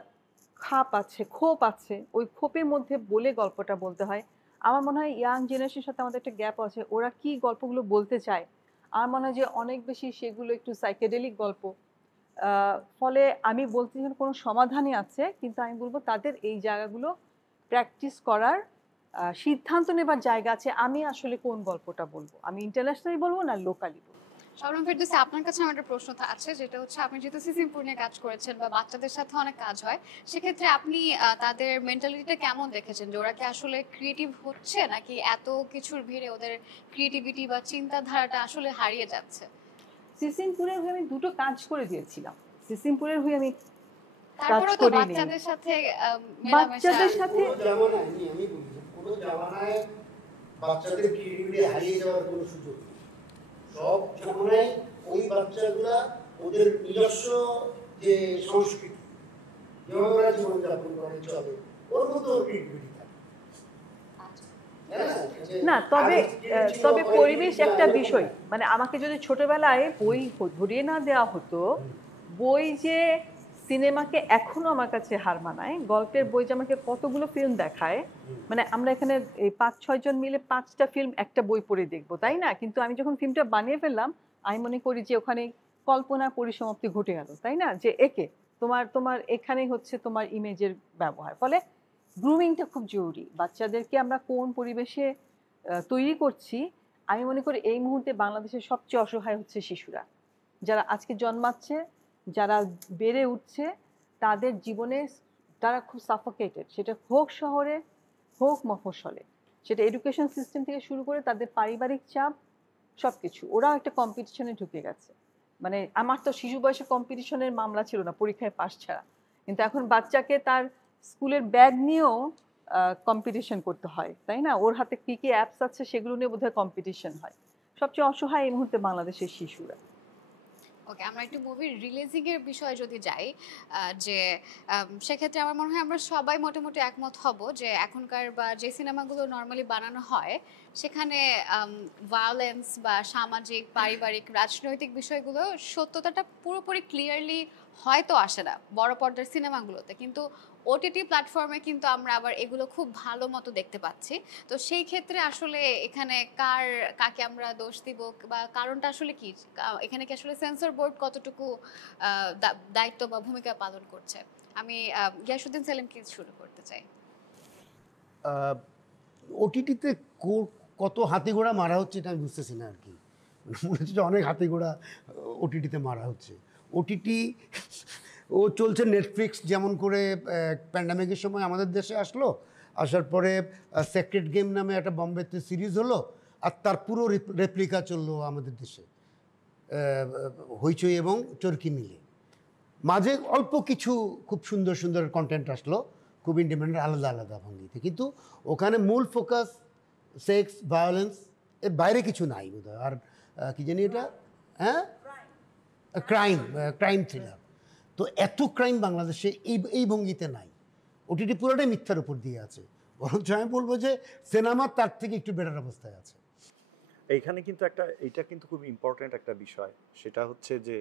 ক্ষোভ আছে, ওই ক্ষোভের মধ্যে বলে গল্পটা বলতে হয়। আমার মনে হয় ইয়াং জেনারেশনের সাথে আমাদের একটা গ্যাপ আছে, ওরা কি গল্পগুলো বলতে চায়। আমার মনে হয় যে অনেক বেশি সেগুলো একটু সাইকেডেলিক গল্প। ফলে আমি বলতে চাই কোনো সমাধানই আছে, কিন্তু আমি বলবো তাদের এই জায়গাগুলো প্র্যাকটিস করার সিদ্ধান্ত নেবার জায়গা আছে। আমি আসলে কোন গল্পটা বলবো, আমি ইন্টারন্যাশনালি বলবো না লোকালি বলবো। শবনম ফেরদৌসী, আপনার কাছে আমার একটা প্রশ্ন আছে, যেটা হচ্ছে আপনি যেহেতু সিসিমপুর নিয়ে কাজ করেছেন বা বাচ্চাদের সাথে অনেক কাজ হয়, সেক্ষেত্রে আপনি তাদের মেন্টালিটিটা কেমন দেখেছেন? যে ওরা কি আসলে ক্রিয়েটিভ হচ্ছে, নাকি এত কিছুর ভিড়ে ওদের ক্রিয়েটিভিটি বা চিন্তাধারাটা আসলে হারিয়ে যাচ্ছে? সিসিমপুরের হয়ে আমি দুটো কাজ করে দিয়েছিলাম। সিসিমপুরের হয়ে আমি তারপরে তো বাচ্চাদের সাথে কোনো জামানায় বাচ্চাদের ক্রিয়েটিভিটি হারিয়ে যাওয়ার কোনো সুযোগ নেই। সব সময় ওই বাচ্চাগুলা ওদের নিজস্ব যে সংস্কৃতি, যেভাবে ওরা জীবনযাপন করে চলে, ওর মতো ক্রিয়েটিভিটি থাকে না। তবে পরিবেশ একটা বিষয়, মানে আমাকে যদি ছোটবেলায় বই ধরিয়ে না দেওয়া হতো, বই যে সিনেমাকে এখনো আমার কাছে হার মানায়, গল্পের বই যে আমাকে কতগুলো ফিল্ম দেখায়, মানে আমরা এখানে এই 5-6 জন মিলে 5টা ফিল্ম একটা বই পড়ে দেখবো, তাই না? কিন্তু আমি যখন ফিল্মটা বানিয়ে ফেললাম, আমি মনে করি যে ওখানে কল্পনা পরিসমাপ্তি ঘটে গেল, তাই না? যে তোমার এখানেই হচ্ছে তোমার ইমেজের ব্যবহার। ফলে গ্রুমিংটা খুব জরুরি। বাচ্চাদেরকে আমরা কোন পরিবেশে তৈরি করছি, আমি মনে করি এই মুহূর্তে বাংলাদেশের সবচেয়ে অসহায় হচ্ছে শিশুরা, যারা আজকে জন্মাচ্ছে, যারা বেড়ে উঠছে, তাদের জীবনে তারা খুব সাফোকেটেড, সেটা হোক শহরে হোক মফস্বলে, সেটা এডুকেশন সিস্টেম থেকে শুরু করে তাদের পারিবারিক চাপ সব কিছু। ওরাও একটা কম্পিটিশনে ঢুকে গেছে। মানে আমার তো শিশু বয়সে কম্পিটিশনের মামলা ছিল না, পরীক্ষায় পাস ছাড়া, কিন্তু এখন বাচ্চাকে তার স্কুলের ব্যাগ নিয়েও কম্পিটিশন করতে হয়, তাই না? ওর হাতে কী কী অ্যাপস আছে সেগুলো নিয়ে বোধহয় কম্পিটিশন হয়। সবচেয়ে অসহায় এই মুহূর্তে বাংলাদেশের শিশুরা। ওকে, আমরা একটু মুভির রিলিজিং এর বিষয়ে যদি যাই, যে সেক্ষেত্রে আমার মনে হয় আমরা সবাই মোটামুটি একমত হব যে এখনকার বা যে সিনেমাগুলো নর্মালি বানানো হয়, সেখানে ভায়োলেন্স বা সামাজিক, পারিবারিক, রাজনৈতিক বিষয়গুলো সত্যতাটা পুরোপুরি ক্লিয়ারলি হয়তো আসে না বড় পর্দার সিনেমাগুলোতে, কিন্তু ওটিটি প্ল্যাটফর্মে কিন্তু আমরা আবার এগুলো খুব ভালো মতো দেখতে পাচ্ছি। তো সেই ক্ষেত্রে আসলে এখানে কাকে আমরা দোষ দিব, বা কারণটা আসলে কি? এখানে কি আসলে সেন্সর বোর্ড কতটুকু দায়িত্ব বা ভূমিকা পালন করছে? আমি গিয়াসউদ্দিন সেলিমকে শুরু করতে চাই। ওটিটিতে কত হাতি ঘোড়া মারা হচ্ছে এটা আমি বুঝতেছি না আর কি। মনে হচ্ছে যে অনেক হাতি ঘোড়া ওটিটিতে মারা হচ্ছে। ওটিটি চলছে নেটফ্লিক্স যেমন করে প্যান্ডামিকের সময় আমাদের দেশে আসলো, আসার পরে সেক্রেট গেম নামে একটা বম্বেতে সিরিজ হলো, আর তার পুরো রেপ্লিকা চললো আমাদের দেশে, হইচই এবং চরকি মিলে। মাঝে অল্প কিছু খুব সুন্দর সুন্দর কন্টেন্ট আসলো, খুব ইন্ডিপেন্ডেন্ট আলাদা আলাদা ভঙ্গিতে, কিন্তু ওখানে মূল ফোকাস সেক্স, ভায়োলেন্স, এর বাইরে কিছু নাই বোধহয়। আর কি জানি এটা, হ্যাঁ, ক্রাইম থ্রিলার। তো এত ক্রাইম বাংলাদেশে এই ভঙ্গিতে নাই, ওটিটি পুরোটাই মিথ্যার উপর দিয়ে আছে। বরঞ্চ আমি বলবো যে সিনেমা তার থেকে একটু বেটার অবস্থায় আছে। এইখানে কিন্তু এটা কিন্তু খুব ইম্পর্ট্যান্ট একটা বিষয়, সেটা হচ্ছে যে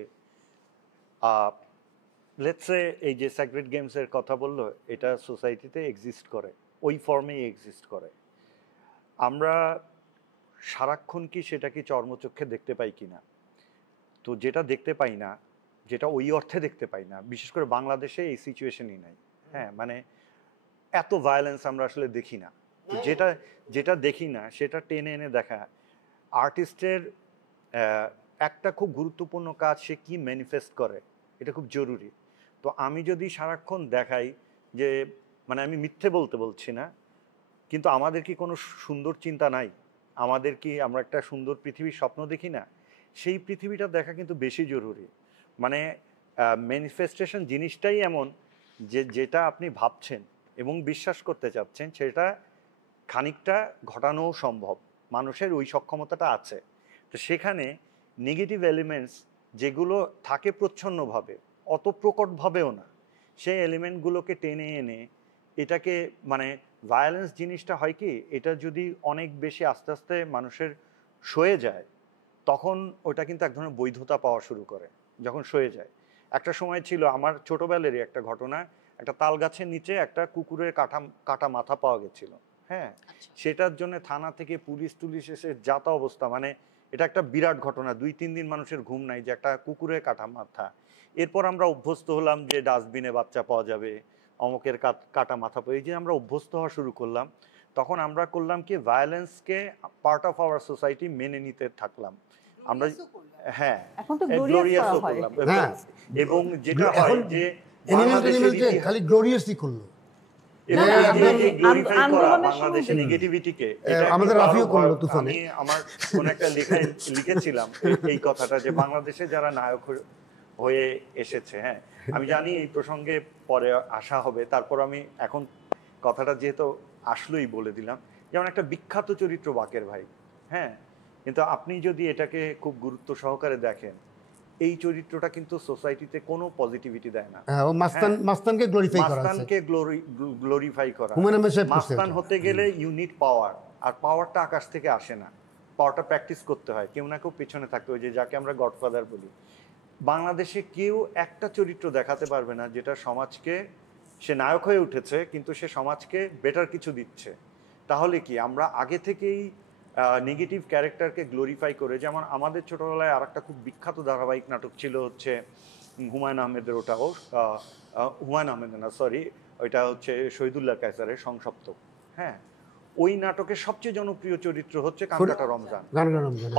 লেটস সে এই যে স্যাক্রেড গেমসের কথা বললো, এটা সোসাইটিতে এক্সিস্ট করে, ওই ফর্মেই এক্সিস্ট করে। আমরা সারাক্ষণ কি সেটা কি চর্মচক্ষে দেখতে পাই কি না? তো যেটা দেখতে পাই না, যেটা ওই অর্থে দেখতে পাই না, বিশেষ করে বাংলাদেশে এই সিচুয়েশনই নাই। হ্যাঁ, মানে এত ভায়োলেন্স আমরা আসলে দেখি না। তো যেটা দেখি না সেটা টেনে এনে দেখা। আর্টিস্টের একটা খুব গুরুত্বপূর্ণ কাজ, সে কি ম্যানিফেস্ট করে, এটা খুব জরুরি। তো আমি যদি সারাক্ষণ দেখাই যে, মানে আমি মিথ্যে বলছি না, কিন্তু আমাদের কি কোনো সুন্দর চিন্তা নাই? আমরা একটা সুন্দর পৃথিবীর স্বপ্ন দেখি না? সেই পৃথিবীটা দেখা কিন্তু বেশি জরুরি। মানে ম্যানিফেস্টেশন জিনিসটাই এমন যে যেটা আপনি ভাবছেন এবং বিশ্বাস করতে চাচ্ছেন সেটা খানিকটা ঘটানোও সম্ভব, মানুষের ওই সক্ষমতাটা আছে। তো সেখানে নেগেটিভ এলিমেন্টস যেগুলো থাকে প্রচ্ছন্নভাবে, অত প্রকটভাবেও না, সেই এলিমেন্টগুলোকে টেনে এনে এটাকে, মানে ভায়োলেন্স জিনিসটা হয় কি, এটা যদি অনেক বেশি আস্তে আস্তে মানুষের সয়ে যায়, তখন ওটা কিন্তু এক ধরনের বৈধতা পাওয়া শুরু করে। যখন সয়ে যায়, একটা সময় ছিল আমার ছোটোবেলারই একটা ঘটনা, একটা তাল গাছের নিচে একটা কুকুরের কাটা মাথা পাওয়া গেছিল। হ্যাঁ, সেটার জন্য থানা থেকে পুলিশ এসে যাতা অবস্থা, মানে এটা একটা বিরাট ঘটনা। 2-3 দিন মানুষের ঘুম নাই যে একটা কুকুরের কাটা মাথা। এরপর আমরা অভ্যস্ত হলাম যে ডাস্টবিনে বাচ্চা পাওয়া যাবে, অমকের কাটা মাথা পাওয়া, এই যে আমরা অভ্যস্ত হওয়া শুরু করলাম, তখন আমরা করলাম কি, ভায়োলেন্সকে পার্ট অফ আওয়ার সোসাইটি মেনে নিতে থাকলাম আমরা। হ্যাঁ, এখন তো গ্লোরিয়াসও করলাম। এবং যেটা হয় যে খালি গ্লোরিয়াসই করলো, বাংলাদেশের নেগেটিভিটিকে আমাদের রাফিও করলো তুফানে। আমি আমার কোন একটা লেখায় লিখেছিলাম এই কথাটা, যে বাংলাদেশে যারা নায়ক হয়ে এসেছে, হ্যাঁ আমি জানি এই প্রসঙ্গে পরে আসা হবে, তারপর আমি এখন কথাটা যেহেতু আসলেই বলে দিলাম। যেমন একটা বিখ্যাত চরিত্র বাকের ভাই, হ্যাঁ, কিন্তু আপনি যদি এটাকে খুব গুরুত্ব সহকারে দেখেন, এই চরিত্রটা কিন্তু সোসাইটিতে কোনো পজিটিভিটি দেয় না। মাস্তানকে গ্লোরিফাই করা, মাস্তান হতে গেলে ইউ নিড পাওয়ার, আর পাওয়ারটা আকাশ থেকে আসে না, পাওয়ারটা প্র্যাকটিস করতে হয়, কেউ না কেউ পেছনে থাকতে হয়, যে যাকে আমরা গডফাদার বলি। বাংলাদেশে কেউ একটা চরিত্র দেখাতে পারবে না যেটা সমাজকে, সে নায়ক হয়ে উঠেছে কিন্তু সে সমাজকে বেটার কিছু দিচ্ছে। তাহলে কি আমরা আগে থেকেই নেগেটিভ ক্যারেক্টারকে গ্লোরিফাই করে, যেমন আমাদের ছোটবেলায় আর একটা খুব বিখ্যাত ধারাবাহিক নাটক ছিল হচ্ছে হুমায়ুন আহমেদের, ওটাও হুমায়ুন আহমেদ না, সরি, ওইটা হচ্ছে শহীদুল্লাহ কায়সারের সংসপ্তক। হ্যাঁ, ওই নাটকের সবচেয়ে জনপ্রিয় চরিত্র হচ্ছে কানকাটা রমজান।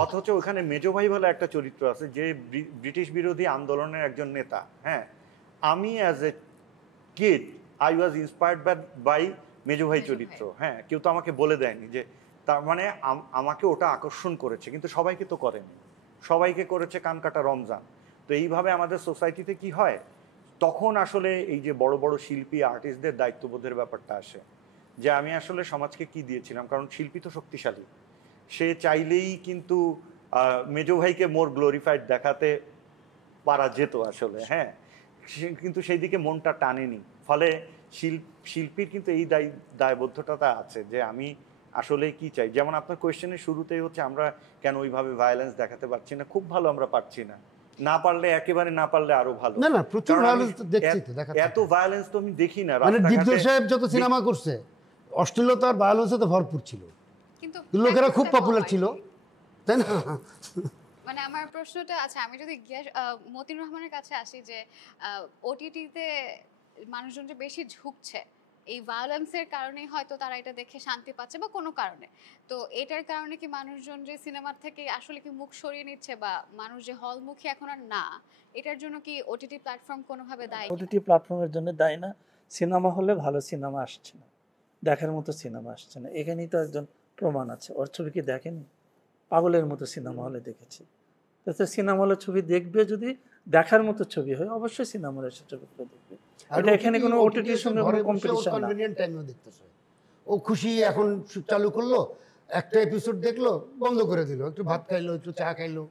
অথচ ওখানে মেজো ভাই বলে একটা চরিত্র আছে, যে ব্রিটিশ বিরোধী আন্দোলনের একজন নেতা। হ্যাঁ, আমি as a kid I was inspired by মেজো ভাই চরিত্র। হ্যাঁ, কেউ তো আমাকে বলে দেয়নি যে, তার মানে আমাকে ওটা আকর্ষণ করেছে, কিন্তু সবাইকে তো করেনি, সবাইকে করেছে কানকাটা রমজান। তো এইভাবে আমাদের সোসাইটিতে কি হয়, তখন আসলে এই যে বড় বড় শিল্পী আর্টিস্টদের দায়িত্ববোধের ব্যাপারটা আসে, যে আমি আসলে সমাজকে কি দিয়েছিলাম। কারণ শিল্পী তো শক্তিশালী, সে চাইলেই কিন্তু মেজো ভাইকে মোর গ্লোরিফাইড দেখাতে পারা যেত আসলে। হ্যাঁ, কিন্তু সেই দিকে মনটা টানেনি। ফলে শিল্পীর কিন্তু এই দায়বদ্ধতা আছে যে আমি আসলে কি চাই। যেমন আপনার কোয়েশ্চেনের শুরুতেই হচ্ছে আমরা কেন ওইভাবে ভায়োলেন্স দেখাতে পারছি না, খুব ভালো আমরা পারছি না, না পারলে একেবারে না পারলে আরো ভালো। না না, প্রচুর ভায়োলেন্স তো দেখছি, তো দেখাচ্ছি। এত ভায়োলেন্স তো আমি দেখি না। মানে দীপজল সাহেব যত সিনেমা করছে, অশ্লীলতা আর ভায়োলেন্সে তো ভরপুর ছিল, কিন্তু লোকেরা খুব পপুলার ছিল, তাই না? মানে আমার প্রশ্নটা, আচ্ছা আমি যদি মতিন রহমানের কাছে আসি, যে ওটিটিতে মানুষজন যে বেশি ঝুঁকছে, এই ভায়োলেন্সের কারণেই হয়তো তারা এটা দেখে শান্তি পাচ্ছে বা কোনো কারণে, তো এটার কারণে কি মানুষজন যে সিনেমার থেকে আসলে কি মুখ সরিয়ে নিচ্ছে, বা মানুষ যে হলমুখী এখন আর না, এটার জন্য কি ওটিটি প্ল্যাটফর্ম কোনোভাবে দায়ী? ওটিটি প্ল্যাটফর্মের জন্য দায়ী না, সিনেমা হলে ভালো সিনেমা আসছে না, দেখার মতো সিনেমা আসছে না। এখানেই তো একজন প্রমাণ আছে, ওর ছবি কি দেখেনি? পাগলের মতো সিনেমা হলে দেখেছি। তো সিনেমা হলে ছবি দেখবে, যদি দেখার মতো ছবি হয় অবশ্যই সিনেমা হলে সে ছবিগুলো দেখবে। এটা এখানে কোনো ওটিটির সঙ্গে কোনো কম্পিটিশন না। কনভেনিয়েন্ট টাইমেও দেখতেছে, ও খুশি এখন চালু করলো, একটা এপিসোড দেখলো, বন্ধ করে দিল, একটু ভাত খাইলো, একটু চা খাইলো,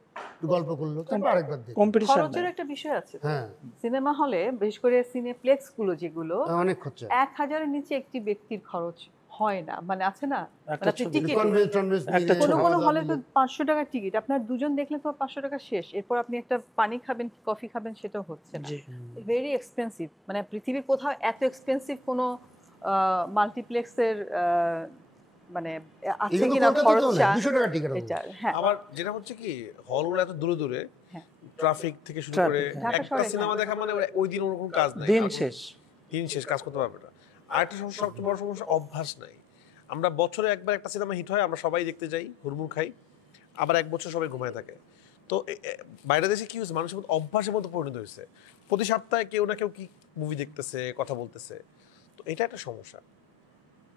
গল্প করলো, তারপর আরেকবার দেখলো। কম্পিটিশন খরচের একটা বিষয় আছে তো। হ্যাঁ, সিনেমা হলে বিশেষ করে সিনেপ্লেক্স গুলো যেগুলো অনেক খরচা। 1000-এর নিচে একটি ব্যক্তির খরচ হয় না, মানে আছে না, একটা মানে আপনি ছবি। টিকিট কনভেন্স একটা কোনো ছবি। কোনো হলে তো 500 টাকার টিকিট, আপনার দুজন দেখলে তো 500 টাকা শেষ, এরপর আপনি একটা পানি খাবেন কি কফি খাবেন সেটাও হচ্ছে না, জি ভেরি এক্সপেন্সিভ। মানে পৃথিবীর কোথাও এত এক্সপেন্সিভ কোনো মাল্টিপ্লেক্সের মানে আছে কিনা খরচা 200 টাকা টিকিট। এটা। হ্যাঁ, আবার যেটা হচ্ছে কি হলগুলো এত দূরে দূরে, হ্যাঁ। ট্রাফিক থেকে শুরু Traffic, করে হ্যাঁ। ঢাকা একটা শহরে, সিনেমা দেখা মানে ওই দিন ওরকম কাজ নাই, দিন শেষ। দিন শেষ, কাজ করতে পারবে না। আর একটা সমস্যা, সবচেয়ে বড় সমস্যা অভ্যাস নাই। আমরা বছরে একবার একটা সিনেমা হিট হয়, আমরা সবাই দেখতে যাই, হুড়মুড় খাই, আবার এক বছর সবাই ঘুমায় থাকে। তো বাইরের দেশে কি হয়েছে, মানুষের মধ্যে অভ্যাসের মতো পরিণত হয়েছে, প্রতি সপ্তাহে কেউ না কেউ কি মুভি দেখতেছে, কথা বলতেছে। তো এটা একটা সমস্যা।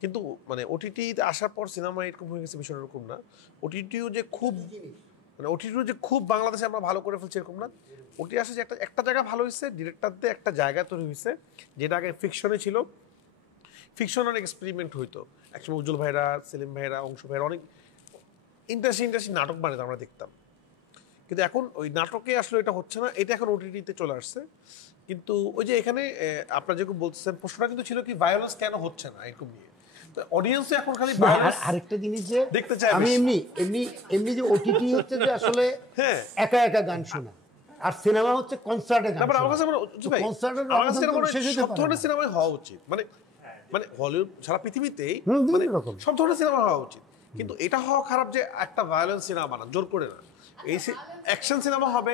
কিন্তু মানে ওটিটিতে আসার পর সিনেমা এরকম হয়ে গেছে, বিষয়টা এরকম না। ওটিটিও যে খুব মানে ওটিটিও যে খুব বাংলাদেশে আমরা ভালো করে ফেলছি এরকম না। ওটি আসে যে একটা জায়গা ভালো হয়েছে, ডিরেক্টরদের একটা জায়গা তৈরি হয়েছে, যেটা আগে ফিকশনে ছিল। ফিকশন অনেক এক্সপেরিমেন্ট হইতো একসময়, উজ্জ্বল ভাইরা, সেলিম ভাইরা, অংশ ভাইরা অনেক ইন্টারেস্টিং নাটক বানাতো, আমরা দেখতাম। কিন্তু এখন ওই নাটকে আসলে এটা হচ্ছে না, এটা এখন ওটিটিতে চলে আসছে। কিন্তু ওই যে এখানে আপনারা যেরকম বলতেছেন, প্রশ্নটা কিন্তু ছিল কি ভায়োলেন্স কেন হচ্ছে না এরকম নিয়ে। তো অডিয়েন্সে এখন খালি violence আরেকটা জিনিস যে দেখতে চায় আমি বেশি। এমনি যে ওটিটি হচ্ছে যে আসলে হ্যাঁ। একা একা গান শোনা, আর সিনেমা হচ্ছে কনসার্টে গান তারপর আমার কাছে শোনা। মনে হয়, ভাই, কনসার্টের আমার কাছে মনে হয় শেষ হতে সব পারে ধরনের না। সিনেমাই হওয়া উচিত, মানে মানে হলিউড সারা পৃথিবীতেই বিভিন্ন মানে রকম। সব ধরনের সিনেমা হওয়া উচিত। কিন্তু এটা হওয়া খারাপ যে একটা ভায়োলেন্স সিনেমা বানান জোর করে না। এই অ্যাকশন সিনেমা হবে,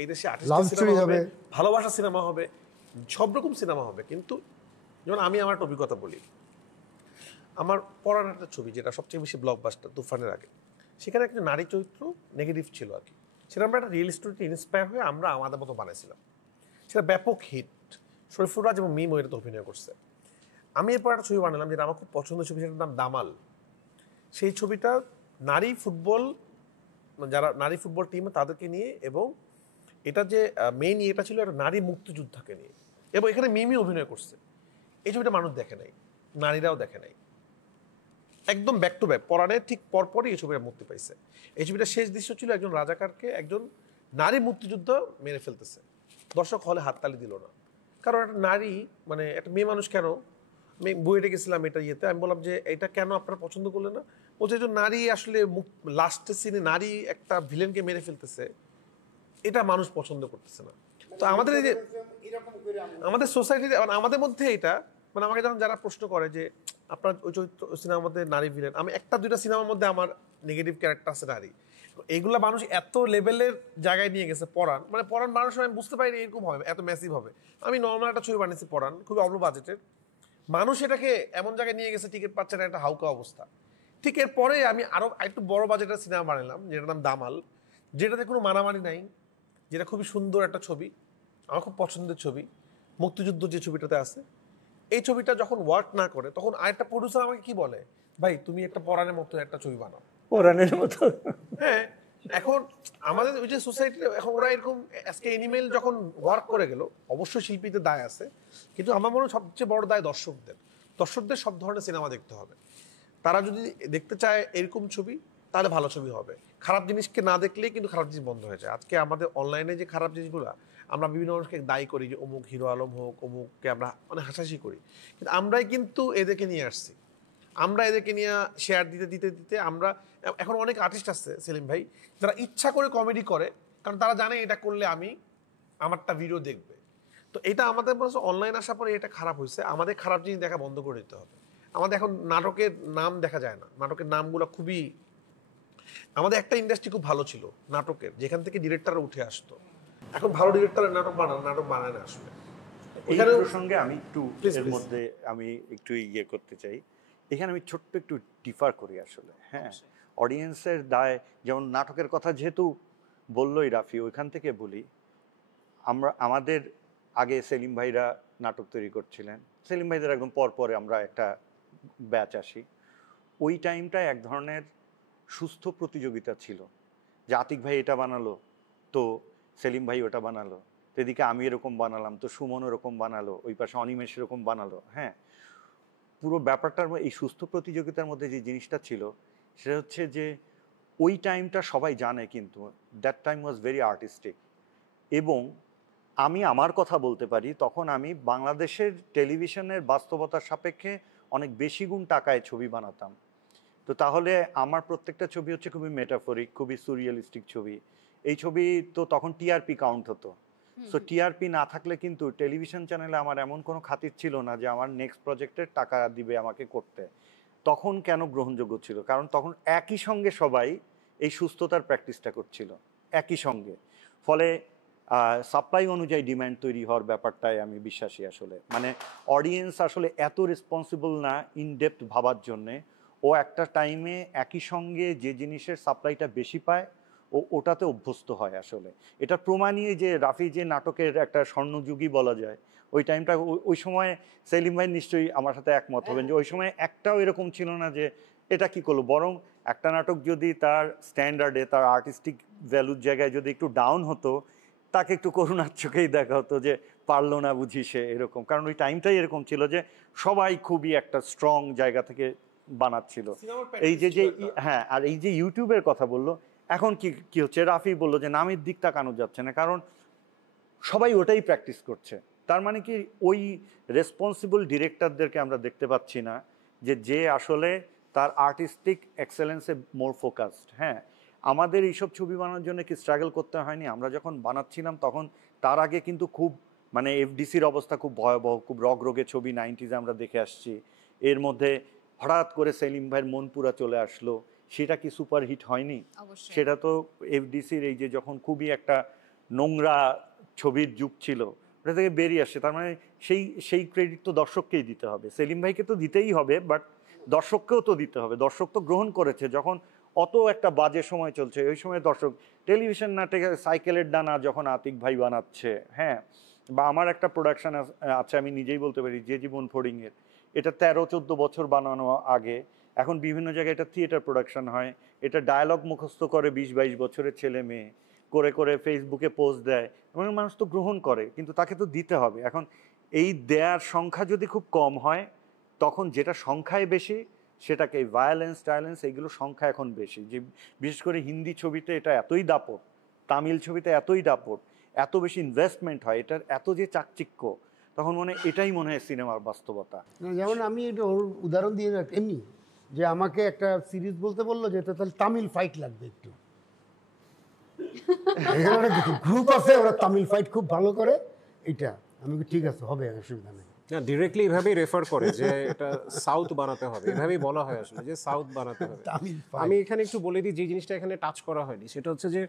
এই দেশে Love আর্টিস্টিক story সিনেমা হবে, হবে। ভালোবাসা সিনেমা হবে, সব রকম সিনেমা হবে। কিন্তু যেমন আমি আমার একটা অভিজ্ঞতা বলি, আমার পড়ার একটা ছবি যেটা সবচেয়ে বেশি ব্লকবাস্টার, তুফানের আগে, সেখানে একটা নারী চরিত্র নেগেটিভ ছিল আর কি। সেটা আমরা একটা রিয়েল স্টোরিতে ইন্সপায়ার হয়ে আমরা আমাদের মতো বানাইছিলাম, সেটা ব্যাপক হিট। শরীফুর রাজ এবং মিম এটাতে অভিনয় করছে। আমি এরপর একটা ছবি বানালাম যেটা আমার খুব পছন্দের ছবি, সেটার নাম দামাল। সেই ছবিটা নারী ফুটবল, যারা নারী ফুটবল টিম তাদেরকে নিয়ে, এবং এটা যে মেইন এটা ছিল একটা নারী মুক্তিযোদ্ধাকে নিয়ে, এবং এখানে মিমি অভিনয় করছে। এই ছবিটা মানুষ দেখে নাই, নারীরাও দেখে নাই। একদম ব্যাক টু ব্যাক পরাণের ঠিক পরপরই এই ছবিটা মুক্তি পাইছে। এই ছবিটা শেষ দৃশ্য ছিল একজন রাজাকারকে একজন নারী মুক্তিযুদ্ধ মেরে ফেলতেছে, দর্শক হলে হাততালি দিল না, কারণ একটা নারী মানে একটা মেয়ে মানুষ কেন। আমি বইটা গেছিলাম এটা ইয়েতে, আমি বললাম যে এটা কেন আপনারা পছন্দ করলেন না। বলছে যে নারী আসলে লাস্টের সিনে নারী একটা ভিলেনকে মেরে ফেলতেছে, এটা মানুষ পছন্দ করতেছে না। তো আমাদের এই যে আমাদের সোসাইটিতে আমাদের মধ্যে এটা মানে আমাকে যখন যারা প্রশ্ন করে যে আপনার ওই চরিত্র সিনেমার মধ্যে নারী ভিলেন, আমি একটা দুইটা সিনেমার মধ্যে আমার নেগেটিভ ক্যারেক্টার আছে নারী, এগুলা মানুষ এত লেভেলের জায়গায় নিয়ে গেছে। পরাণ মানে পরাণ মানুষ আমি বুঝতে পারিনি এরকম হবে, এত ম্যাসিভ হবে। আমি নর্মাল একটা ছবি বানিয়েছি পরাণ, খুবই অল্প বাজেটের, মানুষ এটাকে এমন জায়গায় নিয়ে গেছে টিকিট পাচ্ছে না, একটা হাউকা অবস্থা। ঠিক এরপরে আমি আরো একটু বড় বাজেটের সিনেমা বানালাম যেটার নাম দামাল, যেটাতে কোনো মারামারি নাই, যেটা খুবই সুন্দর একটা ছবি, আমার খুব পছন্দের ছবি, মুক্তিযুদ্ধ যে ছবিটাতে আছে। এই ছবিটা যখন ওয়ার্ক না করে তখন আরেকটা প্রডিউসার আমাকে কি বলে, ভাই তুমি একটা পরাণের মতো একটা ছবি বানাও। পরাণের মতো। হ্যাঁ, এখন আমাদের ওই যে সোসাইটিতে এখন ওরা এরকম আজকে এনিমেল যখন ওয়ার্ক করে গেল, অবশ্যই শিল্পীদের দায় আছে, কিন্তু আমার মনে হয় সবচেয়ে বড় দায় দর্শকদের সব ধরনের সিনেমা দেখতে হবে। তারা যদি দেখতে চায় এরকম ছবি, তাহলে ভালো ছবি হবে। খারাপ জিনিসকে না দেখলেই কিন্তু খারাপ জিনিস বন্ধ হয়ে যায়। আজকে আমাদের অনলাইনে যে খারাপ জিনিসগুলো, আমরা বিভিন্ন মানুষকে দায়ী করি যে অমুক হিরো আলম হোক, অমুককে আমরা অনেক হাসাহাসি করি, কিন্তু আমরাই কিন্তু এদেরকে নিয়ে আসছি। আমরা এদেরকে নিয়ে শেয়ার দিতে দিতে দিতে আমরা এখন অনেক আর্টিস্ট আছে সেলিম ভাই, যারা ইচ্ছা করে কমেডি করে, কারণ তারা জানে এটা করলে আমারটা ভিডিও দেখবে। তো এটা আমাদের বলছে অনলাইন আসার পরে এটা খারাপ হয়েছে। আমাদের খারাপ জিনিস দেখা বন্ধ করে দিতে হবে। আমাদের এখন নাটকের নাম দেখা যায় না, নাটকের নামগুলো খুবই, আমাদের একটা ইন্ডাস্ট্রি খুব ভালো ছিল নাটকের, যেখান থেকে ডিরেক্টর উঠে আসতো। এখন ভালো ডিরেক্টরের নাটক বানায় না আসলে। এই এখানে প্রসঙ্গে আমি একটু এর মধ্যে আমি একটু ইয়ে করতে চাই। এখানে আমি ছোট্ট একটু ডিফার করি আসলে। হ্যাঁ, অডিয়েন্সের দায়, যেমন নাটকের কথা যেহেতু বললোই রাফি, ওইখান থেকে বলি, আমাদের আগে সেলিম ভাইরা নাটক তৈরি করছিলেন, সেলিম ভাইদের একদম পরে আমরা একটা ব্যাচ আসি। ওই টাইমটায় এক ধরনের সুস্থ প্রতিযোগিতা ছিল, যে আতিক ভাই এটা বানালো তো সেলিম ভাই ওটা বানালো, তো এদিকে আমি এরকম বানালাম তো সুমন এরকম বানালো, ওই পাশে অনিমেষ এরকম বানালো। হ্যাঁ, পুরো ব্যাপারটার এই সুস্থ প্রতিযোগিতার মধ্যে যে জিনিসটা ছিল সেটা হচ্ছে যে ওই টাইমটা সবাই জানে, কিন্তু that time was very artistic. এবং আমি আমার কথা বলতে পারি, তখন আমি বাংলাদেশের টেলিভিশনের বাস্তবতার সাপেক্ষে অনেক বেশি গুণ টাকায় ছবি বানাতাম। তো তাহলে আমার প্রত্যেকটা ছবি হচ্ছে খুবই মেটাফরিক, খুবই সুরিয়ালিস্টিক ছবি। এই ছবি তো তখন টিআরপি কাউন্ট হতো। সো টিআরপি না থাকলে কিন্তু টেলিভিশন চ্যানেলে আমার এমন কোনো খাতির ছিল না যে আমার নেক্সট প্রজেক্টের টাকা দিবে আমাকে করতে। তখন কেন গ্রহণযোগ্য ছিল? কারণ তখন একই সঙ্গে সবাই এই সুস্থতার প্র্যাকটিসটা করছিল একই সঙ্গে। ফলে সাপ্লাই অনুযায়ী ডিম্যান্ড তৈরি হওয়ার ব্যাপারটাই আমি বিশ্বাসী। আসলে মানে অডিয়েন্স আসলে এত রেসপন্সিবল না ইনডেপথ ভাবার জন্যে। ও একটা টাইমে একই সঙ্গে যে জিনিসের সাপ্লাইটা বেশি পায় ও ওটাতে অভ্যস্ত হয়। আসলে এটা প্রমাণই যে রাফি যে নাটকের একটা স্বর্ণযুগই বলা যায়, ওই টাইমটা ওই সময় সেলিম ভাই নিশ্চয়ই আমার সাথে একমত হবেন যে ওই সময় একটাও এরকম ছিল না যে এটা কি করলো। বরং একটা নাটক যদি তার স্ট্যান্ডার্ডে, তার আর্টিস্টিক ভ্যালুর জায়গায় যদি একটু ডাউন হতো, তাকে একটু করুণার চোখেই দেখা হতো যে পারলো না বুঝি সে, এরকম। কারণ ওই টাইমটাই এরকম ছিল যে সবাই খুবই একটা স্ট্রং জায়গা থেকে বানাচ্ছিল। এই যে হ্যাঁ, আর এই যে ইউটিউবের কথা বললো, এখন কি হচ্ছে, রাফি বললো যে নামের দিক তাকানো যাচ্ছে না, কারণ সবাই ওটাই প্র্যাকটিস করছে। তার মানে কি ওই রেসপন্সিবল ডিরেক্টরদেরকে আমরা দেখতে পাচ্ছি না যে আসলে তার আর্টিস্টিক এক্সেলেন্সে মোর ফোকাসড। হ্যাঁ, আমাদের এইসব ছবি বানানোর জন্য কি স্ট্রাগল করতে হয়নি? আমরা যখন বানাচ্ছিলাম তখন তার আগে কিন্তু খুব মানে এফডিসির অবস্থা খুব ভয়াবহ, খুব রগরগে ছবি 90s আমরা দেখে আসছি। এর মধ্যে হঠাৎ করে সেলিম ভাইয়ের মনপুরা চলে আসলো, সেটা কি সুপার হিট হয়নি? সেটা তো এফডিসির এই যে যখন খুবই একটা নোংরা ছবির যুগ ছিল, ওটা থেকে বেরিয়ে আসছে। তার মানে সেই ক্রেডিট তো দর্শককেই দিতে হবে, সেলিম ভাইকে তো দিতেই হবে, বাট দর্শককেও তো দিতে হবে। দর্শক তো গ্রহণ করেছে যখন অত একটা বাজে সময় চলছে, ওই সময় দর্শক টেলিভিশন নাটকে সাইকেলের ডানা যখন আতিক ভাই বানাচ্ছে, হ্যাঁ, বা আমার একটা প্রোডাকশন আছে, আমি নিজেই বলতে পারি, যে জীবন ফড়িংয়ের, এটা 13-14 বছর বানানো আগে। এখন বিভিন্ন জায়গায় এটা থিয়েটার প্রোডাকশন হয়, এটা ডায়ালগ মুখস্থ করে 20-22 বছরের ছেলে মেয়ে করে করে ফেসবুকে পোস্ট দেয়, এবং মানুষ তো গ্রহণ করে, কিন্তু তাকে তো দিতে হবে। এখন এই দেয়ার সংখ্যা যদি খুব কম হয়, তখন যেটা সংখ্যায় বেশি সেটাকে ভায়োলেন্স টায়োলেন্স এইগুলো সংখ্যা এখন বেশি। যে বিশেষ করে হিন্দি ছবিতে এটা এতই দাপট, তামিল ছবিতে এতই দাপট, এত বেশি ইনভেস্টমেন্ট হয়, এটার এত যে চাকচিক্য, তখন এটাই মনে হয় সিনেমার বাস্তবতা। যেমন আমি এটা ওর উদাহরণ দিয়ে এমনি যে আমাকে একটা সিরিজ বলতে বললো যে তাহলে তামিল ফাইট লাগবে একটু, গ্রুপ আছে ওরা তামিল ফাইট খুব ভালো করে, এটা আমি ঠিক আছে, হবে, অসুবিধা নেই। না, ডিরেক্টলি এভাবেই রেফার করে যে এটা সাউথ বানাতে হবে, এভাবেই বলা হয় আসলে যে সাউথ বানাতে হবে। আমি এখানে একটু বলে দিই যে জিনিসটা এখানে টাচ করা হয়নি, সেটা হচ্ছে যে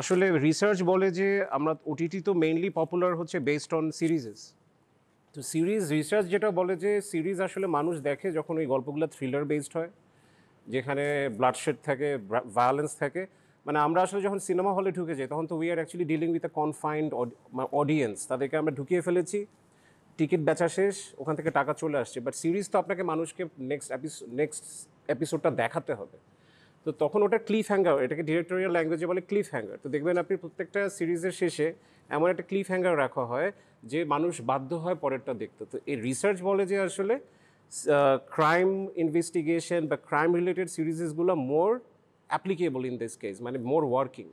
আসলে রিসার্চ বলে যে আমরা ওটিটি তো মেইনলি পপুলার হচ্ছে বেসড অন সিরিজেস। তো সিরিজ রিসার্চ যেটা বলে যে সিরিজ আসলে মানুষ দেখে যখন ওই গল্পগুলো থ্রিলার বেসড হয়, যেখানে ব্লাডশেড থাকে, ভায়োলেন্স থাকে। মানে আমরা আসলে যখন সিনেমা হলে ঢুকে যাই তখন তো we are actually dealing with a confined audience, তাদেরকে আমরা ঢুকিয়ে ফেলেছি, টিকিট বেচা শেষ, ওখান থেকে টাকা চলে আসছে। বাট সিরিজ তো আপনাকে মানুষকে নেক্সট এপিসোডটা দেখাতে হবে। তো তখন ওটা ক্লিফ হ্যাঙ্গার, এটাকে ডিরেক্টোরিয়াল ল্যাঙ্গুয়েজে বলে ক্লিফ হ্যাঙ্গার। তো দেখবেন আপনি প্রত্যেকটা সিরিজের শেষে এমন একটা ক্লিফ হ্যাঙ্গার রাখা হয় যে মানুষ বাধ্য হয় পরেরটা দেখতে। তো এই রিসার্চ বলে যে আসলে ক্রাইম ইনভেস্টিগেশন বা ক্রাইম রিলেটেড সিরিজেসগুলো more applicable in this case, মানে মোর ওয়ার্কিং।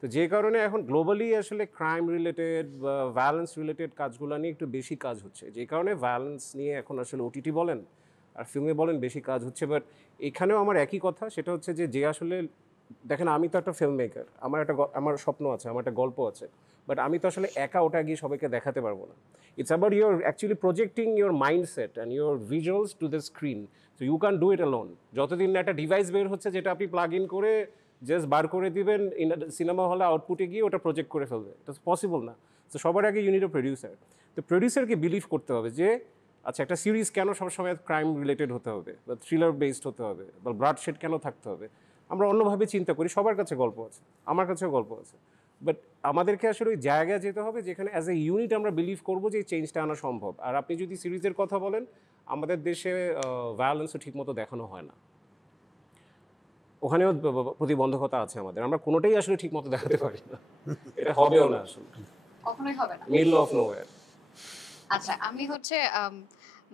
তো যে কারণে এখন গ্লোবালি আসলে ক্রাইম রিলেটেড বা ভায়োলেন্স রিলেটেড কাজগুলো নিয়ে একটু বেশি কাজ হচ্ছে, যে কারণে ভায়োলেন্স নিয়ে এখন আসলে ওটিটি বলেন আর ফিল্মে বলেন বেশি কাজ হচ্ছে। বাট এখানেও আমার একই কথা, সেটা হচ্ছে যে আসলে দেখেন আমি তো একটা ফিল্ম মেকার, আমার স্বপ্ন আছে, আমার একটা গল্প আছে, বাট আমি তো আসলে একা ওটা গিয়ে সবাইকে দেখাতে পারবো না। It's about your actually projecting your mindset and your visuals to the screen. So you can do it alone. যতদিন না একটা ডিভাইস বের হচ্ছে যেটা আপনি প্লাগ ইন করে জাস্ট বার করে দিবেন সিনেমা হলে আউটপুটে গিয়ে ওটা প্রজেক্ট করে ফেলবে, এটা পসিবল না। তো সবার আগে ইউনিট প্রডিউসার। তো প্রডিউসারকে বিলিভ করতে হবে যে আচ্ছা একটা সিরিজ কেন সবসময় ক্রাইম রিলেটেড হতে হবে বা থ্রিলার বেসড হতে হবে বা ব্লাডশেড কেন থাকতে হবে। আমরা অন্যভাবে চিন্তা করি, সবার কাছে গল্প আছে, আমার কাছেও গল্প আছে, বাট আমাদেরকে আসলে ওই জায়গায় যেতে হবে যেখানে অ্যাজ এ ইউনিট আমরা বিলিভ করবো যে এই চেঞ্জটা আনা সম্ভব। আর আপনি যদি সিরিজের কথা বলেন, আমাদের দেশে ভায়োলেন্সও ঠিকমতো দেখানো হয় না, ওখানেও প্রতিবন্ধকতা আছে আমাদের, আমরা কোনোটাই আসলে ঠিকমতো দেখাতে পারি না, এটা হবেও না আসলে, কখনোই হবে না, মিডল অফ নোওয়্যার। আচ্ছা, আমি হচ্ছে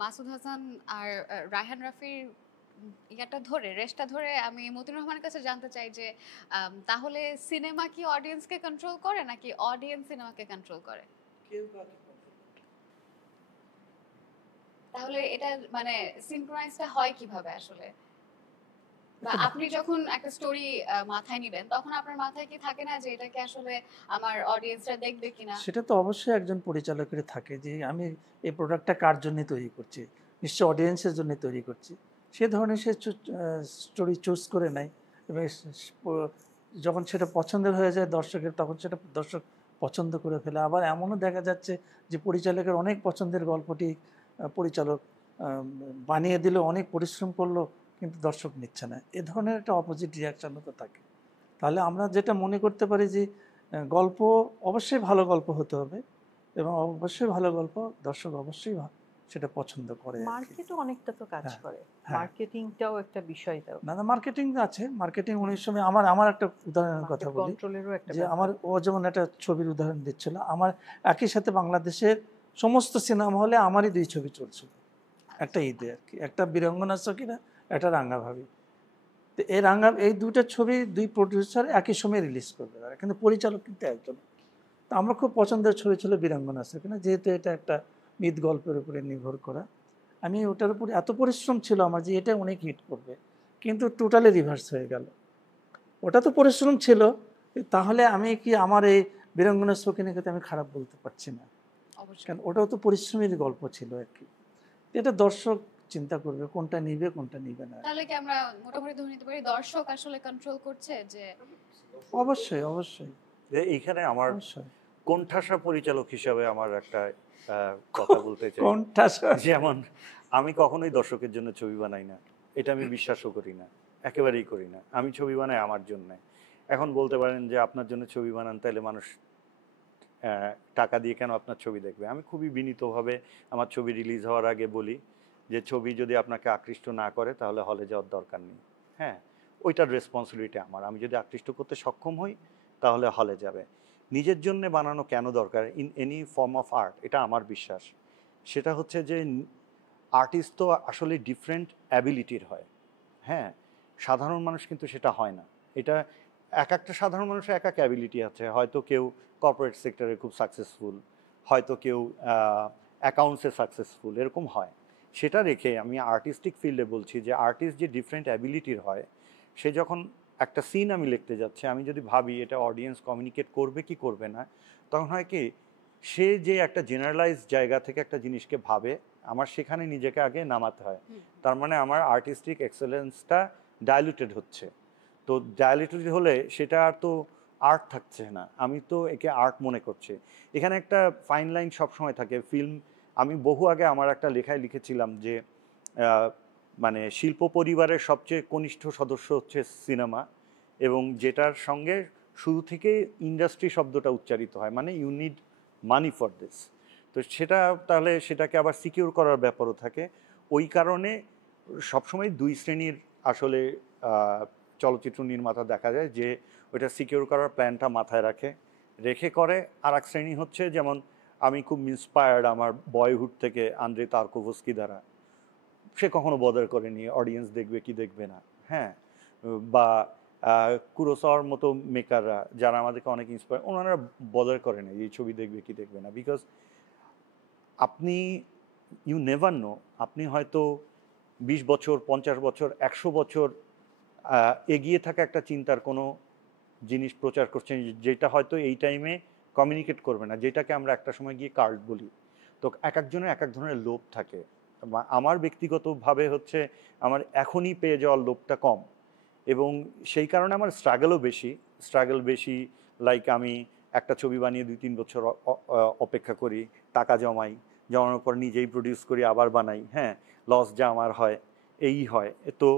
মাসুদ হাসান আর রায়হান রাফির ইয়াটা ধরে রেস্টটা ধরে আমি মতিন রহমানের কাছে জানতে চাই যে তাহলে সিনেমা কি অডিয়েন্সকে কন্ট্রোল করে নাকি অডিয়েন্স সিনেমাকে কন্ট্রোল করে? তাহলে এটা মানে সিনক্রোনাইজটা হয় কিভাবে আসলে? বা আপনি যখন একটা স্টোরি মাথায় নিবেন তখন আপনার মাথায় কি থাকে না যে এটাকে আসলে আমার অডিয়েন্সরা দেখবে কিনা? সেটা তো অবশ্যই একজন পরিচালকের থাকে যে আমি এই প্রোডাক্টটা কার জন্য তৈরি করছি, নিশ্চয় অডিয়েন্সের জন্য তৈরি করছি। সে ধরনের সে স্টোরি চুজ করে নেয় এবং যখন সেটা পছন্দের হয়ে যায় দর্শকের, তখন সেটা দর্শক পছন্দ করে ফেলে। আবার এমনও দেখা যাচ্ছে যে পরিচালকের অনেক পছন্দের গল্পটি পরিচালক বানিয়ে দিল, অনেক পরিশ্রম করলো, কিন্তু দর্শক নিচ্ছে না। এ ধরনের একটা অপোজিট রিয়াকশানও তো থাকে। তাহলে আমরা যেটা মনে করতে পারি যে গল্প অবশ্যই ভালো গল্প হতে হবে এবং অবশ্যই ভালো গল্প দর্শক অবশ্যই সেটা পছন্দ করে। মার্কেটও অনেকটা তো কাজ হ্যাঁ, করে, হ্যাঁ। মার্কেটিংটাও একটা বিষয় দাও। না মার্কেটিং আছে, মার্কেটিং অনেক সময় আমার একটা উদাহরণের কথা বলি কন্ট্রোলেরও একটা যে আমার ও যেমন একটা ছবির উদাহরণ দিচ্ছিল, আমার একই সাথে বাংলাদেশের সমস্ত সিনেমা হলে আমারই 2 ছবি চলছিল একটা ঈদে আর কি, একটা বীরাঙ্গনা সখীরা, একটা রাঙ্গাভাবি। তো এই 2টা ছবি 2 প্রডিউসার একই সময় রিলিজ করবে, কিন্তু পরিচালক কিন্তু একজন। তো আমার খুব পছন্দের ছবি ছিল বীরাঙ্গনা সখীরা, যেহেতু এটা একটা মিথ গল্পের উপরে নির্ভর করা। আমি ওটার উপরে এত পরিশ্রম ছিল আমার যে এটা অনেক হিট করবে, কিন্তু টোটালি রিভার্স হয়ে গেল। ওটা তো পরিশ্রম ছিল, তাহলে আমি কি আমার এই বীরাঙ্গনা সখীকে আমি খারাপ বলতে পারছি না, কারণ ওটাও তো পরিশ্রমের গল্প ছিল আর কি। এটা দর্শক চিন্তা করবে কোনটা নিবে কোনটা নিবে না। তাহলে কি আমরা মোটামুটি ধরে নিতে পারি দর্শক আসলে কন্ট্রোল করছে? যে অবশ্যই অবশ্যই এইখানে আমার অবশ্যই কোণঠাসা পরিচালক হিসাবে আমার একটা কথা বলতে চাই। কোনঠাসা? যেমন আমি কখনোই দর্শকের জন্য ছবি বানাই না, এটা আমি বিশ্বাসও করি না, একেবারেই করি না। আমি ছবি বানাই আমার জন্য। এখন বলতে পারেন যে আপনার জন্য ছবি বানান, তাহলে মানুষ টাকা দিয়ে কেন আপনার ছবি দেখবে? আমি খুবই বিনীতভাবে আমার ছবি রিলিজ হওয়ার আগে বলি যে ছবি যদি আপনাকে আকৃষ্ট না করে তাহলে হলে যাওয়ার দরকার নেই। হ্যাঁ, ওইটার রেসপন্সিবিলিটি আমার। আমি যদি আকৃষ্ট করতে সক্ষম হই তাহলে হলে যাবে। নিজের জন্য বানানো কেন দরকার in any form of art, এটা আমার বিশ্বাস। সেটা হচ্ছে যে আর্টিস্ট তো আসলে ডিফারেন্ট অ্যাবিলিটির হয়। হ্যাঁ, সাধারণ মানুষ কিন্তু সেটা হয় না। এটা একটা সাধারণ মানুষের এক অ্যাবিলিটি আছে। হয়তো কেউ কর্পোরেট সেক্টরে খুব সাকসেসফুল, হয়তো কেউ অ্যাকাউন্টসে সাকসেসফুল, এরকম হয়। সেটা রেখে আমি আর্টিস্টিক ফিল্ডে বলছি যে আর্টিস্ট যে ডিফারেন্ট অ্যাবিলিটির হয়, সে যখন একটা সিন আমি লিখতে যাচ্ছি, আমি যদি ভাবি এটা অডিয়েন্স কমিউনিকেট করবে কি করবে না, তখন হয় কি সে যে একটা জেনারেলাইজ জায়গা থেকে একটা জিনিসকে ভাবে, আমার সেখানে নিজেকে আগে নামাতে হয়। তার মানে আমার আর্টিস্টিক এক্সেলেন্সটা ডাইলুটেড হচ্ছে। তো ডাইলুটেড হলে সেটা আর তো আর্ট থাকছে না, আমি তো একে আর্ট মনে করছি। এখানে একটা ফাইন লাইন সবসময় থাকে। ফিল্ম, আমি বহু আগে আমার একটা লেখায় লিখেছিলাম যে মানে শিল্প পরিবারের সবচেয়ে কনিষ্ঠ সদস্য হচ্ছে সিনেমা, এবং যেটার সঙ্গে শুরু থেকে ইন্ডাস্ট্রি শব্দটা উচ্চারিত হয়, মানে you need money for this. তো সেটা তাহলে সেটাকে আবার সিকিউর করার ব্যাপারও থাকে। ওই কারণে সবসময় 2 শ্রেণীর আসলে চলচ্চিত্র নির্মাতা দেখা যায়, যে ওইটা সিকিউর করার প্ল্যানটা মাথায় রেখে করে। আর এক শ্রেণী হচ্ছে, যেমন আমি খুব ইন্সপায়ার্ড আমার বয়হুড থেকে আন্দ্রে তার্কোভস্কি দ্বারা, সে কখনো বদার করেনি অডিয়েন্স দেখবে কি দেখবে না। হ্যাঁ, বা কুরোসাওয়ার মতো মেকাররা যারা আমাদেরকে অনেক ইন্সপায়ার, ওনারা বদার করে না এই ছবি দেখবে কি দেখবে না। বিকজ আপনি ইউ নেভার নো, আপনি হয়তো 20 বছর, 50 বছর, 100 বছর এগিয়ে থাকা একটা চিন্তার কোনো জিনিস প্রচার করছেন, যেটা হয়তো এই টাইমে কমিউনিকেট করবে না, যেটাকে আমরা একটা সময় গিয়ে কাল্ট বলি। তো এক একজনের এক এক ধরনের লোভ থাকে। আমার ব্যক্তিগতভাবে হচ্ছে আমার এখনই পেয়ে যাওয়ার লোভটা কম, এবং সেই কারণে আমার স্ট্রাগল বেশি। লাইক আমি একটা ছবি বানিয়ে 2-3 বছর অপেক্ষা করি, টাকা জমানোর পর নিজেই প্রডিউস করি, আবার বানাই। হ্যাঁ, লস যা আমার হয় এই হয়। তো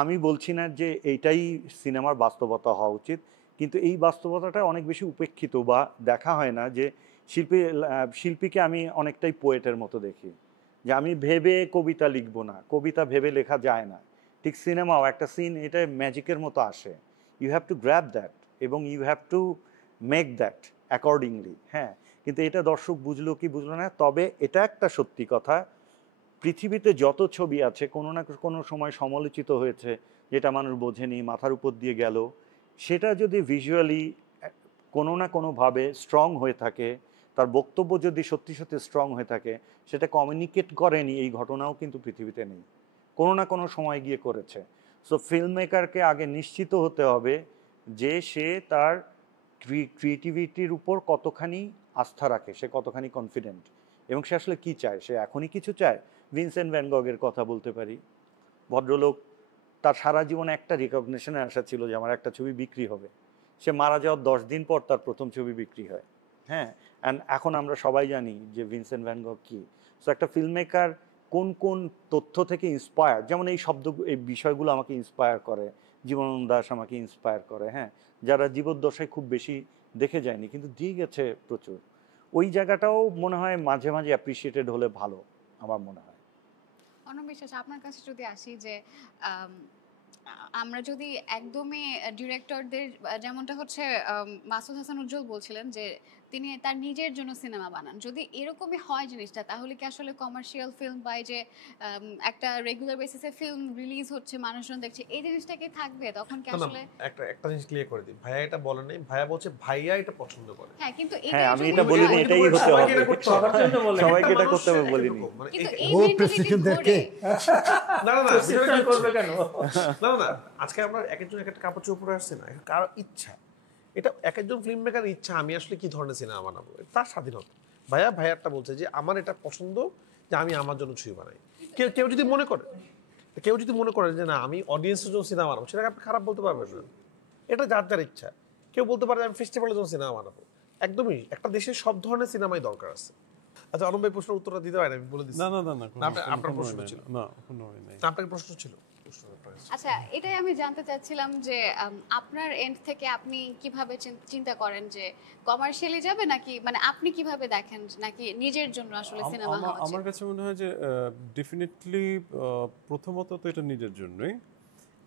আমি বলছি না যে এইটাই সিনেমার বাস্তবতা হওয়া উচিত, কিন্তু এই বাস্তবতাটা অনেক বেশি উপেক্ষিত বা দেখা হয় না। যে শিল্পীকে আমি অনেকটাই পোয়েটের মতো দেখি, যে আমি ভেবে কবিতা লিখবো না, কবিতা ভেবে লেখা যায় না। ঠিক সিনেমাও একটা সিন, এটা ম্যাজিকের মতো আসে। You have to grab that এবং you have to make that accordingly. হ্যাঁ, কিন্তু এটা দর্শক বুঝলো কি বুঝলো না, তবে এটা একটা সত্যি কথা, পৃথিবীতে যত ছবি আছে কোনো না কোনো সময় সমালোচিত হয়েছে, যেটা মানুষ বোঝেনি, মাথার উপর দিয়ে গেল, সেটা যদি ভিজুয়ালি কোনো না কোনোভাবে স্ট্রং হয়ে থাকে, তার বক্তব্য যদি সত্যি সত্যি স্ট্রং হয়ে থাকে, সেটা কমিউনিকেট করেনি এই ঘটনাও কিন্তু পৃথিবীতে নেই, কোনো না কোনো সময় গিয়ে করেছে। সো ফিল্ম মেকারকে আগে নিশ্চিত হতে হবে যে সে তার ক্রিয়েটিভিটির উপর কতখানি আস্থা রাখে, সে কতখানি কনফিডেন্ট, এবং সে আসলে কী চায়। সে এখনই কিছু চায়, ভিনসেন্ট ভ্যান গগের কথা বলতে পারি। ভদ্রলোক, তার সারা জীবনে একটা রিকগনিশনের আশা ছিল যে আমার একটা ছবি বিক্রি হবে। সে মারা যাওয়ার 10 দিন পর তার প্রথম ছবি বিক্রি হয়। হ্যাঁ, অ্যান্ড এখন আমরা সবাই জানি যে ভিনসেন্ট ভ্যান গগ কী। সো একটা ফিল্ম মেকার কোন কোন তথ্য থেকে ইন্সপায়ার, যেমন এই এই বিষয়গুলো আমাকে ইন্সপায়ার করে, জীবনানন্দ দাশ আমাকে ইন্সপায়ার করে, হ্যাঁ, যারা জীবদ্দশায় খুব বেশি দেখে যায়নি কিন্তু দিয়ে গেছে প্রচুর। ওই জায়গাটাও মনে হয় মাঝে মাঝে অ্যাপ্রিসিয়েটেড হলে ভালো, আমার মনে হয়। অর্ণব বিশ্বাস, আপনার কাছে যদি আসি যে আমরা যদি একদমই ডিরেক্টরদের, যেমনটা হচ্ছে মাসুদ হাসান উজ্জ্বল বলছিলেন যে তিনি তার নিজের জন্য সিনেমা বানান, যদি এরকমই হয় জিনিসটা, তাহলে কি আসলে কমার্শিয়াল ফিল্ম বা যে একটা রেগুলার বেসিসে ফিল্ম রিলিজ হচ্ছে, মানুষজন দেখছে, এই জিনিসটা কি থাকবে? তখন কি আসলে একটা জিনিস ক্লিয়ার করে দিই, ভাইয়া এটা বলে নাই, ভাইয়া বলছে ভাইয়া এটা পছন্দ করে। হ্যাঁ, কিন্তু হ্যাঁ, আমি এটা বলিনি, এটাই হতে হবে, সবাইকে এটা করতে হবে বলিনি। কিন্তু এই ও মেন্টালিটি প্রেসিডেন্টদেরকে না না না করবে কেন? না না, আজকে আমরা এক একজন এক একটা কাপড় চোপড় পরে আসছি না, কারো ইচ্ছা, এটা এক একজন ফিল্ম মেকার ইচ্ছা আমি আসলে কি ধরনের সিনেমা বানাবো, তার স্বাধীনতা। ভাইয়ারটা বলছে যে আমার এটা পছন্দ যে আমি আমার জন্য ছবি বানাই। কেউ যদি মনে করে যে না আমি অডিয়েন্সের জন্য সিনেমা বানাবো, সেটাকে আপনি খারাপ বলতে পারবেন না, এটা যার যার ইচ্ছা। কেউ বলতে পারে আমি ফেস্টিভ্যালের জন্য সিনেমা বানাবো, একদমই একটা দেশের সব ধরনের সিনেমাই দরকার আছে। আচ্ছা, অনম ভাই প্রশ্নের উত্তরটা দিতে পারেন, আমি বলে দিচ্ছি। না না না না, আপনার প্রশ্ন ছিল না, কোনো হয় নাই। আপনার প্রশ্ন ছিল। আচ্ছা, এটাই আমি জানতে চাচ্ছিলাম যে আপনার এন্ড থেকে আপনি কিভাবে চিন্তা করেন যে কমার্শিয়ালি যাবে নাকি, মানে আপনি কিভাবে দেখেন, নাকি নিজের জন্য আসলে সিনেমা হওয়া উচিত? আমার কাছে মনে হয় যে ডেফিনেটলি প্রথমত তো এটা নিজের জন্যই,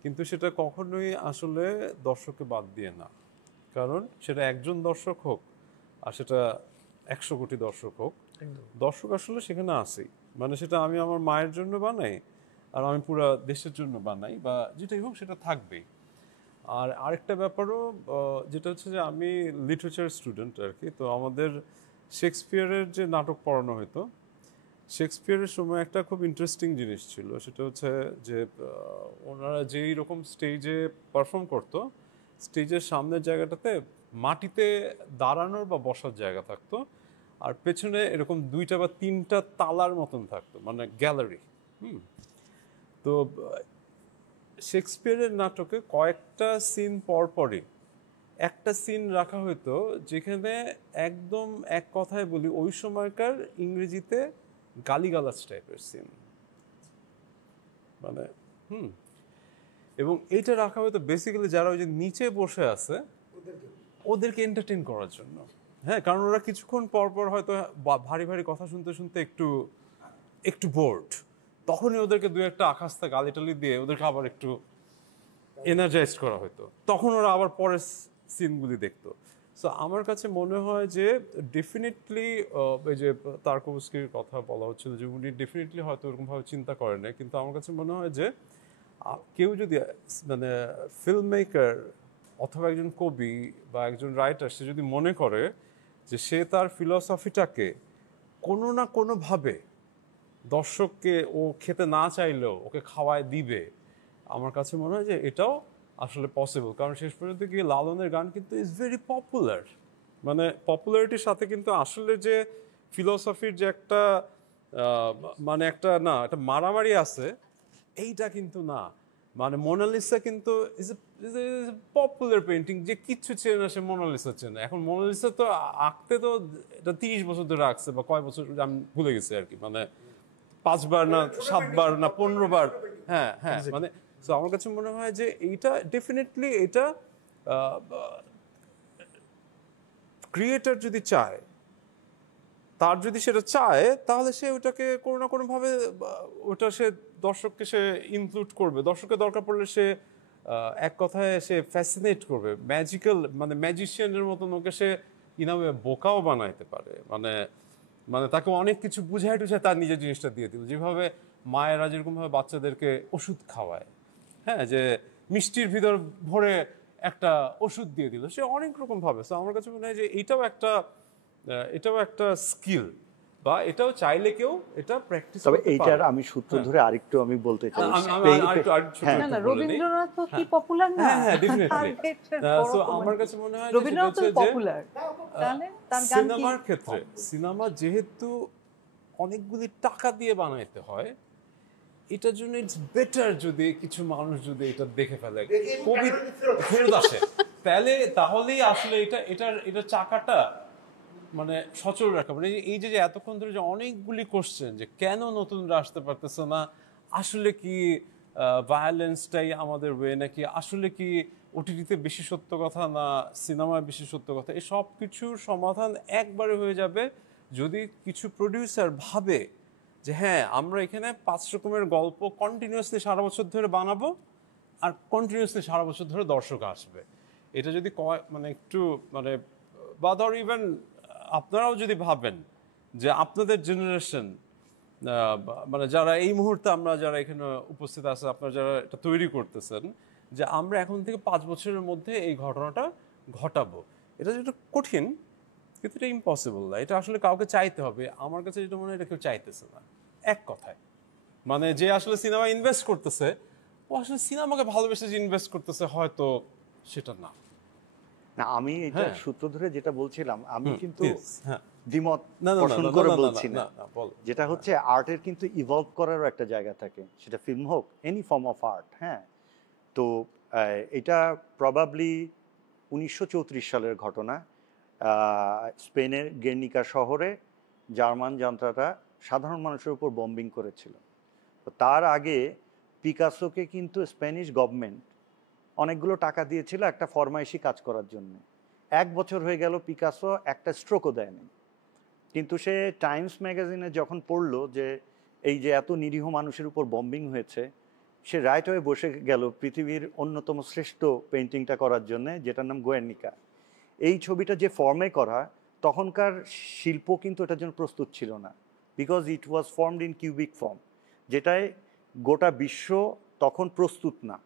কিন্তু সেটা কখনোই আসলে দর্শককে বাদ দিয়ে না। কারণ সেটা একজন দর্শক হোক আর সেটা 100 কোটি দর্শক হোক, দর্শক আসলে সেখানে আসেই। মানে সেটা আমি আমার মায়ের জন্য বানাই আর আমি পুরো দেশের জন্য বানাই, বা যেটাই হোক সেটা থাকবেই। আর আরেকটা ব্যাপারও যেটা হচ্ছে যে আমি লিটারেচার স্টুডেন্ট আর কি, তো আমাদের শেক্সপিয়ারের যে নাটক পড়ানো হতো, শেক্সপিয়ারের সময় একটা খুব ইন্টারেস্টিং জিনিস ছিল, সেটা হচ্ছে যে ওনারা যেই রকম স্টেজে পারফর্ম করতো, স্টেজের সামনের জায়গাটাতে মাটিতে দাঁড়ানোর বা বসার জায়গা থাকতো, আর পেছনে এরকম 2টা বা 3টা তালার মতন থাকতো, মানে গ্যালারি। তো শেক্সপিয়ারের নাটকে কয়েকটা সিন পরপরই একটা সিন রাখা হতো যেখানে একদম এক কথায় বলি ওই সময়কার ইংরেজিতে গালিগালাজ টাইপের সিন, মানে এবং এইটা রাখা হতো বেসিক্যালি যারা ওই যে নিচে বসে আছে ওদেরকে এন্টারটেইন করার জন্য। হ্যাঁ, কারণ ওরা কিছুক্ষণ পরপর হয়তো ভারী ভারী কথা শুনতে শুনতে একটু বোর্ড, তখনই ওদেরকে 2-একটা আখাস্তা গালিটালি দিয়ে ওদেরকে আবার একটু এনার্জাইজ করা হতো, তখন ওরা আবার পরের সিনগুলি দেখতো। সো আমার কাছে মনে হয় যে ডেফিনেটলি এই যে তারকোভস্কির কথা বলা হচ্ছিল যে উনি ডেফিনেটলি হয়তো ওরকমভাবে চিন্তা করেন না, কিন্তু আমার কাছে মনে হয় যে কেউ যদি মানে ফিল্ম মেকার অথবা একজন কবি বা একজন রাইটার, সে যদি মনে করে যে সে তার ফিলসফিটাকে কোনো না কোনোভাবে দর্শককে ও খেতে না চাইলেও ওকে খাওয়ায় দিবে, আমার কাছে মনে হয় যে এটাও আসলে পসিবল। কারণ শেষ পর্যন্ত কি লালনের গান কিন্তু ইজ ভেরি পপুলার, মানে পপুলারিটির সাথে কিন্তু আসলে যে ফিলসফির যে একটা মানে একটা না একটা মারামারি আছে, এইটা কিন্তু না। মানে মোনালিসা কিন্তু ইজ এ পপুলার পেন্টিং, যে কিচ্ছু চেনে না সে মোনালিসা চেনে। এখন মোনালিসা তো আঁকতে তো এটা 30 বছর ধরে আঁকছে, বা কয় বছর আমি ভুলে গেছি আর কি, মানে 5 বার না 7 বার না 15 বার। হ্যাঁ হ্যাঁ, মানে তো আমার কাছে মনে হয় যে এইটা ডেফিনেটলি এটা ক্রিয়েটর যদি চায়, তার যদি সেটা চায়, তাহলে সে ওটাকে কোনো না কোনোভাবে ওটা সে দর্শককে সে ইনক্লুড করবে। দর্শকের দরকার পড়লে সে এক কথায় সে ফ্যাসিনেট করবে, ম্যাজিক্যাল মানে ম্যাজিশিয়ানের মতন ওকে সে ইনাওয়ে বোকাও বানাইতে পারে। মানে তাকে অনেক কিছু বুঝায় টুঝায় তার নিজের জিনিসটা দিয়ে দিল, যেভাবে মায়েরা যেরকমভাবে বাচ্চাদেরকে ওষুধ খাওয়ায়, হ্যাঁ, যে মিষ্টির ভিতর ভরে একটা ওষুধ দিয়ে দিল, সে অনেক রকম ভাবে। তো আমার কাছে মনে হয় যে এটাও একটা স্কিল, বা এটাও চাইলে কেউ এটা প্র্যাকটিস তবে করতে পারে। এইটার আমি সূত্র ধরে আরেকটু আমি বলতে চাই। না না, রবীন্দ্রনাথ তো কি পপুলার না? হ্যাঁ, ডেফিনেটলি। সো আমার কাছে মনে হয় রবীন্দ্রনাথ তো পপুলার, তাহলে তার গান কি? সিনেমার ক্ষেত্রে সিনেমা যেহেতু অনেকগুলি টাকা দিয়ে বানাইতে হয়, এটার জন্য ইটস বেটার যদি কিছু মানুষ যদি এটা দেখে ফেলে, কবি ফেরত আসে, তাহলেই আসলে এটা চাকাটা মানে সচল রাখা। মানে এই যে এতক্ষণ ধরে যে অনেকগুলি কোশ্চেন, যে কেন নতুনরা আসতে পারতেছে না, আসলে কি ভায়োলেন্সটাই আমাদের ওয়ে, নাকি আসলে কি ওটিটিতে বেশি সত্য কথা, না সিনেমায় বেশি সত্য কথা, এই সব কিছুর সমাধান একবারে হয়ে যাবে যদি কিছু প্রডিউসার ভাবে যে হ্যাঁ, আমরা এখানে 5 রকমের গল্প কন্টিনিউয়াসলি সারা বছর ধরে বানাবো, আর কন্টিনিউয়াসলি সারা বছর ধরে দর্শক আসবে। এটা যদি মানে একটু মানে, বা ধর ইভেন আপনারাও যদি ভাবেন যে আপনাদের জেনারেশন, মানে যারা এই মুহূর্তে আমরা যারা এখানে উপস্থিত আছে, আপনারা যারা এটা তৈরি করতেছেন, যে আমরা এখন থেকে 5 বছরের মধ্যে এই ঘটনাটা ঘটাবো, এটা যেটা কঠিন, কিন্তু এটা ইম্পসিবল না। এটা আসলে কাউকে চাইতে হবে। আমার কাছে যেটা মনে হয়, এটা কেউ চাইতেছে না। এক কথায় মানে যে আসলে সিনেমা ইনভেস্ট করতেছে, ও আসলে সিনেমাকে ভালোবেসে যে ইনভেস্ট করতেছে, হয়তো সেটা না। না, আমি এটা সূত্র ধরে যেটা বলছিলাম, আমি কিন্তু হ্যাঁ, দ্বিমত পোষণ করে বলছি না। যেটা হচ্ছে আর্টের কিন্তু ইভলভ করারও একটা জায়গা থাকে, সেটা ফিল্ম হোক, এনি ফর্ম অফ আর্ট। হ্যাঁ, তো এটা প্রবাবলি 1934 সালের ঘটনা। স্পেনের গের্নিকা শহরে জার্মান জান্ত্রাটা সাধারণ মানুষের উপর বম্বিং করেছিল। তো তার আগে পিকাসোকে কিন্তু স্প্যানিশ গভর্নমেন্ট অনেকগুলো টাকা দিয়েছিল একটা ফরমাইশি কাজ করার জন্য। 1 বছর হয়ে গেল, পিকাসো একটা স্ট্রোকও দেয়নি। কিন্তু সে টাইমস ম্যাগাজিনে যখন পড়লো যে এই যে এত নিরীহ মানুষের উপর বম্বিং হয়েছে, সে রাইট হয়ে বসে গেল পৃথিবীর অন্যতম শ্রেষ্ঠ পেন্টিংটা করার জন্যে, যেটার নাম গুয়ের্নিকা। এই ছবিটা যে ফর্মে করা, তখনকার শিল্প কিন্তু এটার জন্য প্রস্তুত ছিল না, because it was formed in cubic form, যেটায় গোটা বিশ্ব তখন প্রস্তুত না,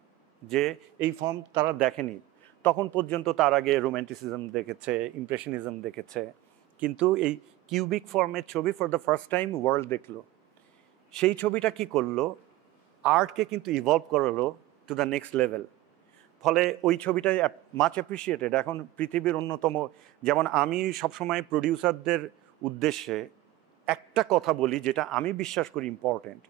যে এই ফর্ম তারা দেখেনি তখন পর্যন্ত। তার আগে রোম্যান্টিসিজম দেখেছে, ইমপ্রেশনিজম দেখেছে, কিন্তু এই কিউবিক ফর্মের ছবি for the first time world দেখলো। সেই ছবিটা কি করলো, আর্টকে কিন্তু ইভলভ করালো টু দ্য নেক্সট লেভেল। ফলে ওই ছবিটাই মাচ অ্যাপ্রিসিয়েটেড এখন পৃথিবীর অন্যতম। যেমন আমি সবসময় প্রডিউসারদের উদ্দেশ্যে একটা কথা বলি, যেটা আমি বিশ্বাস করি ইম্পর্টেন্ট,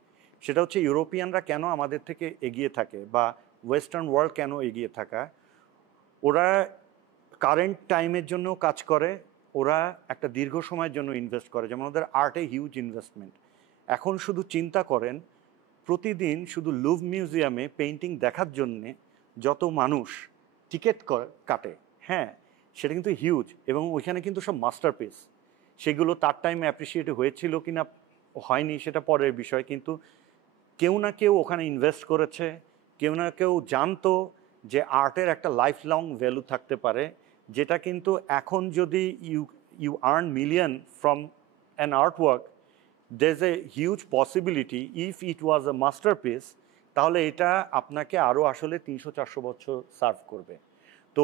সেটা হচ্ছে ইউরোপিয়ানরা কেন আমাদের থেকে এগিয়ে থাকে, বা ওয়েস্টার্ন ওয়ার্ল্ড কেন এগিয়ে থাকা। ওরা কারেন্ট টাইমের জন্য কাজ করে, ওরা একটা দীর্ঘ সময়ের জন্য ইনভেস্ট করে, যেমন ওদের আর্টে হিউজ ইনভেস্টমেন্ট। এখন শুধু চিন্তা করেন, প্রতিদিন শুধু লুভ মিউজিয়ামে পেইন্টিং দেখার জন্যে যত মানুষ টিকিট কাটে, হ্যাঁ, সেটা কিন্তু হিউজ। এবং ওইখানে কিন্তু সব মাস্টারপিস, সেগুলো তার টাইমে অ্যাপ্রিসিয়েট হয়েছিল কি না হয়নি সেটা পরের বিষয়, কিন্তু কেউ না কেউ ওখানে ইনভেস্ট করেছে, কেউ না কেউ জানতো যে আর্টের একটা লাইফ লং ভ্যালু থাকতে পারে, যেটা কিন্তু এখন যদি you earn million from an art work, there is a huge possibility if it was a masterpiece, তাহলে এটা আপনাকে আরও আসলে 300-400 বছর সার্ভ করবে। তো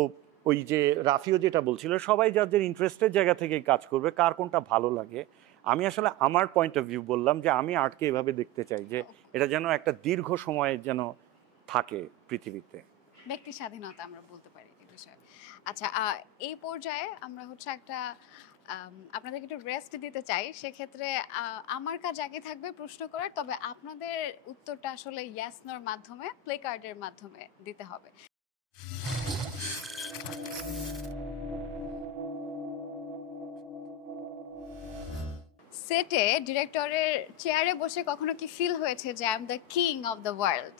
ওই যে রাফিও যেটা বলছিল, সবাই যাদের ইন্টারেস্টের জায়গা থেকে কাজ করবে, কার কোনটা ভালো লাগে। আমি আসলে আমার পয়েন্ট অফ ভিউ বললাম যে আমি আর্টকে এভাবে দেখতে চাই, যে এটা যেন একটা দীর্ঘ সময় যেন থাকে পৃথিবীতে। ব্যক্তি স্বাধীনতা আমরা বলতে পারি এই বিষয়ে। আচ্ছা, এই পর্যায়ে আমরা হচ্ছে একটা আপনাদেরকে একটু রেস্ট দিতে চাই। সেক্ষেত্রে আমার কাজ একই থাকবে প্রশ্ন করার, তবে আপনাদের উত্তরটা আসলে ইয়েস নোর মাধ্যমে, প্লে কার্ডের মাধ্যমে দিতে হবে। সেটে ডিরেক্টরের চেয়ারে বসে কখনো কি ফিল হয়েছে যে I am the king of the world?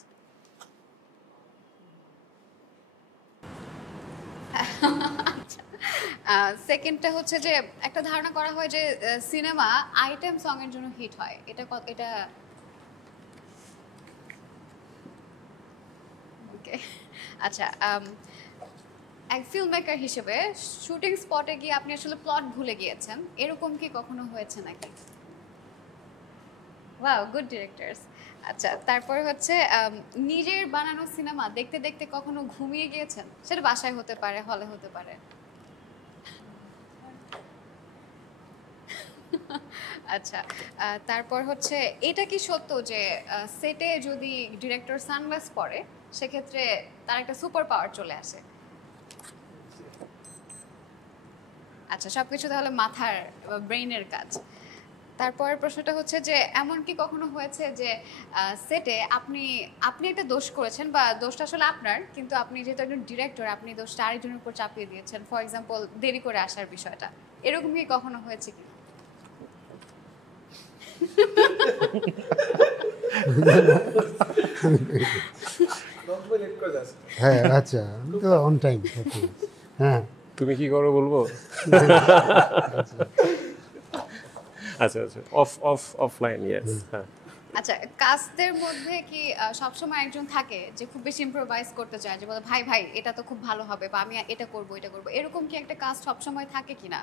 সেকেন্ডটা হচ্ছে যে একটা ধারণা করা হয় যে সিনেমা আইটেম সং এর জন্য হিট হয়, এটা ওকে। আচ্ছা, এক ফিল্ম মেকার হিসেবে শুটিং স্পটে গিয়ে আপনি আসলে প্লট ভুলে গিয়েছেন, এরকম কি কখনো হয়েছে নাকি? Wow, good directors. আচ্ছা, তারপরে হচ্ছে নিজের বানানো সিনেমা দেখতে দেখতে কখনো ঘুমিয়ে গিয়েছেন? সেটা বাসায় হতে পারে, হলে হতে পারে। আচ্ছা, তারপর হচ্ছে এটা কি সত্য যে সেটে যদি ডিরেক্টর সানগ্লাস পরে সেক্ষেত্রে তার একটা সুপার পাওয়ার চলে আসে? আচ্ছা, সবকিছু তাহলে মাথার ব্রেইনের কাজ। তারপরের প্রশ্নটা হচ্ছে যে এমন কি কখনো হয়েছে যে সেটে আপনি একটা দোষ করেছেন বা দোষটা আসলে আপনার, কিন্তু আপনি যেহেতু একজন ডিরেক্টর আপনি দোষটা আরেকজনের উপর চাপিয়ে দিয়েছেন, ফর এক্সাম্পল দেরি করে আসার বিষয়টা, এরকম কি কখনো হয়েছে কি? হ্যাঁ আচ্ছা, আমি তো অন টাইম। হ্যাঁ, তুমি কি করো বলবো? আচ্ছা আচ্ছা, অফলাইন, ইয়েস। হ্যাঁ, আচ্ছা, কাস্টদের মধ্যে কি সবসময় একজন থাকে যে খুব বেশি ইম্প্রোভাইজ করতে চায়, যে বলে ভাই ভাই এটা তো খুব ভালো হবে বা আমি এটা করব, এরকম কি একটা কাস্ট সবসময় থাকে কিনা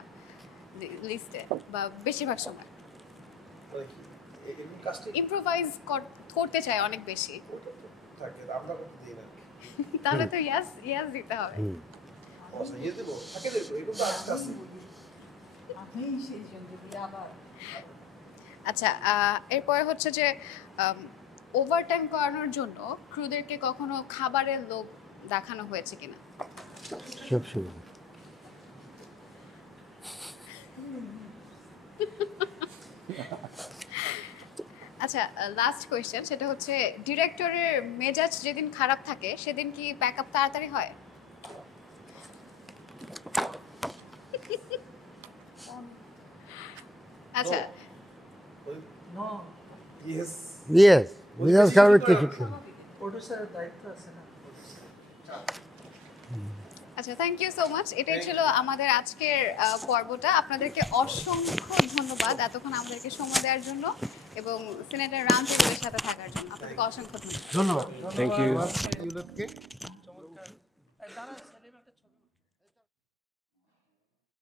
লিস্টে বা বেশিরভাগ সময় ইম্প্রোভাইজ করতে চায় অনেক বেশি? তাহলে তো ইয়াস ইয়াস দিতে হবে। আচ্ছা, এরপরে হচ্ছে যে ওভারটাইম করানোর জন্য ক্রুদেরকে কখনো খাবারের লোভ দেখানো হয়েছে কিনা? সব সময়। আচ্ছা, লাস্ট কোয়েশ্চেন, সেটা হচ্ছে ডিরেক্টরের মেজাজ যেদিন খারাপ থাকে সেদিন কি ব্যাকআপ তাড়াতাড়ি হয়? আচ্ছা, ইয়েস, মেজাজ খারাপের কিছু প্রোডিউসারের দায়িত্ব আছে না। আচ্ছা, থ্যাংক ইউ সো মাচ। এটাই ছিল আমাদের আজকের পর্বটা। আপনাদেরকে অসংখ্য ধন্যবাদ এতক্ষণ আমাদেরকে সময় দেওয়ার জন্য এবং সিনেটের রাউন্ড টেবিলের সাথে থাকার জন্য। আপনাদেরকে অসংখ্য ধন্যবাদ। ধন্যবাদ। Thank you. ইউলোককে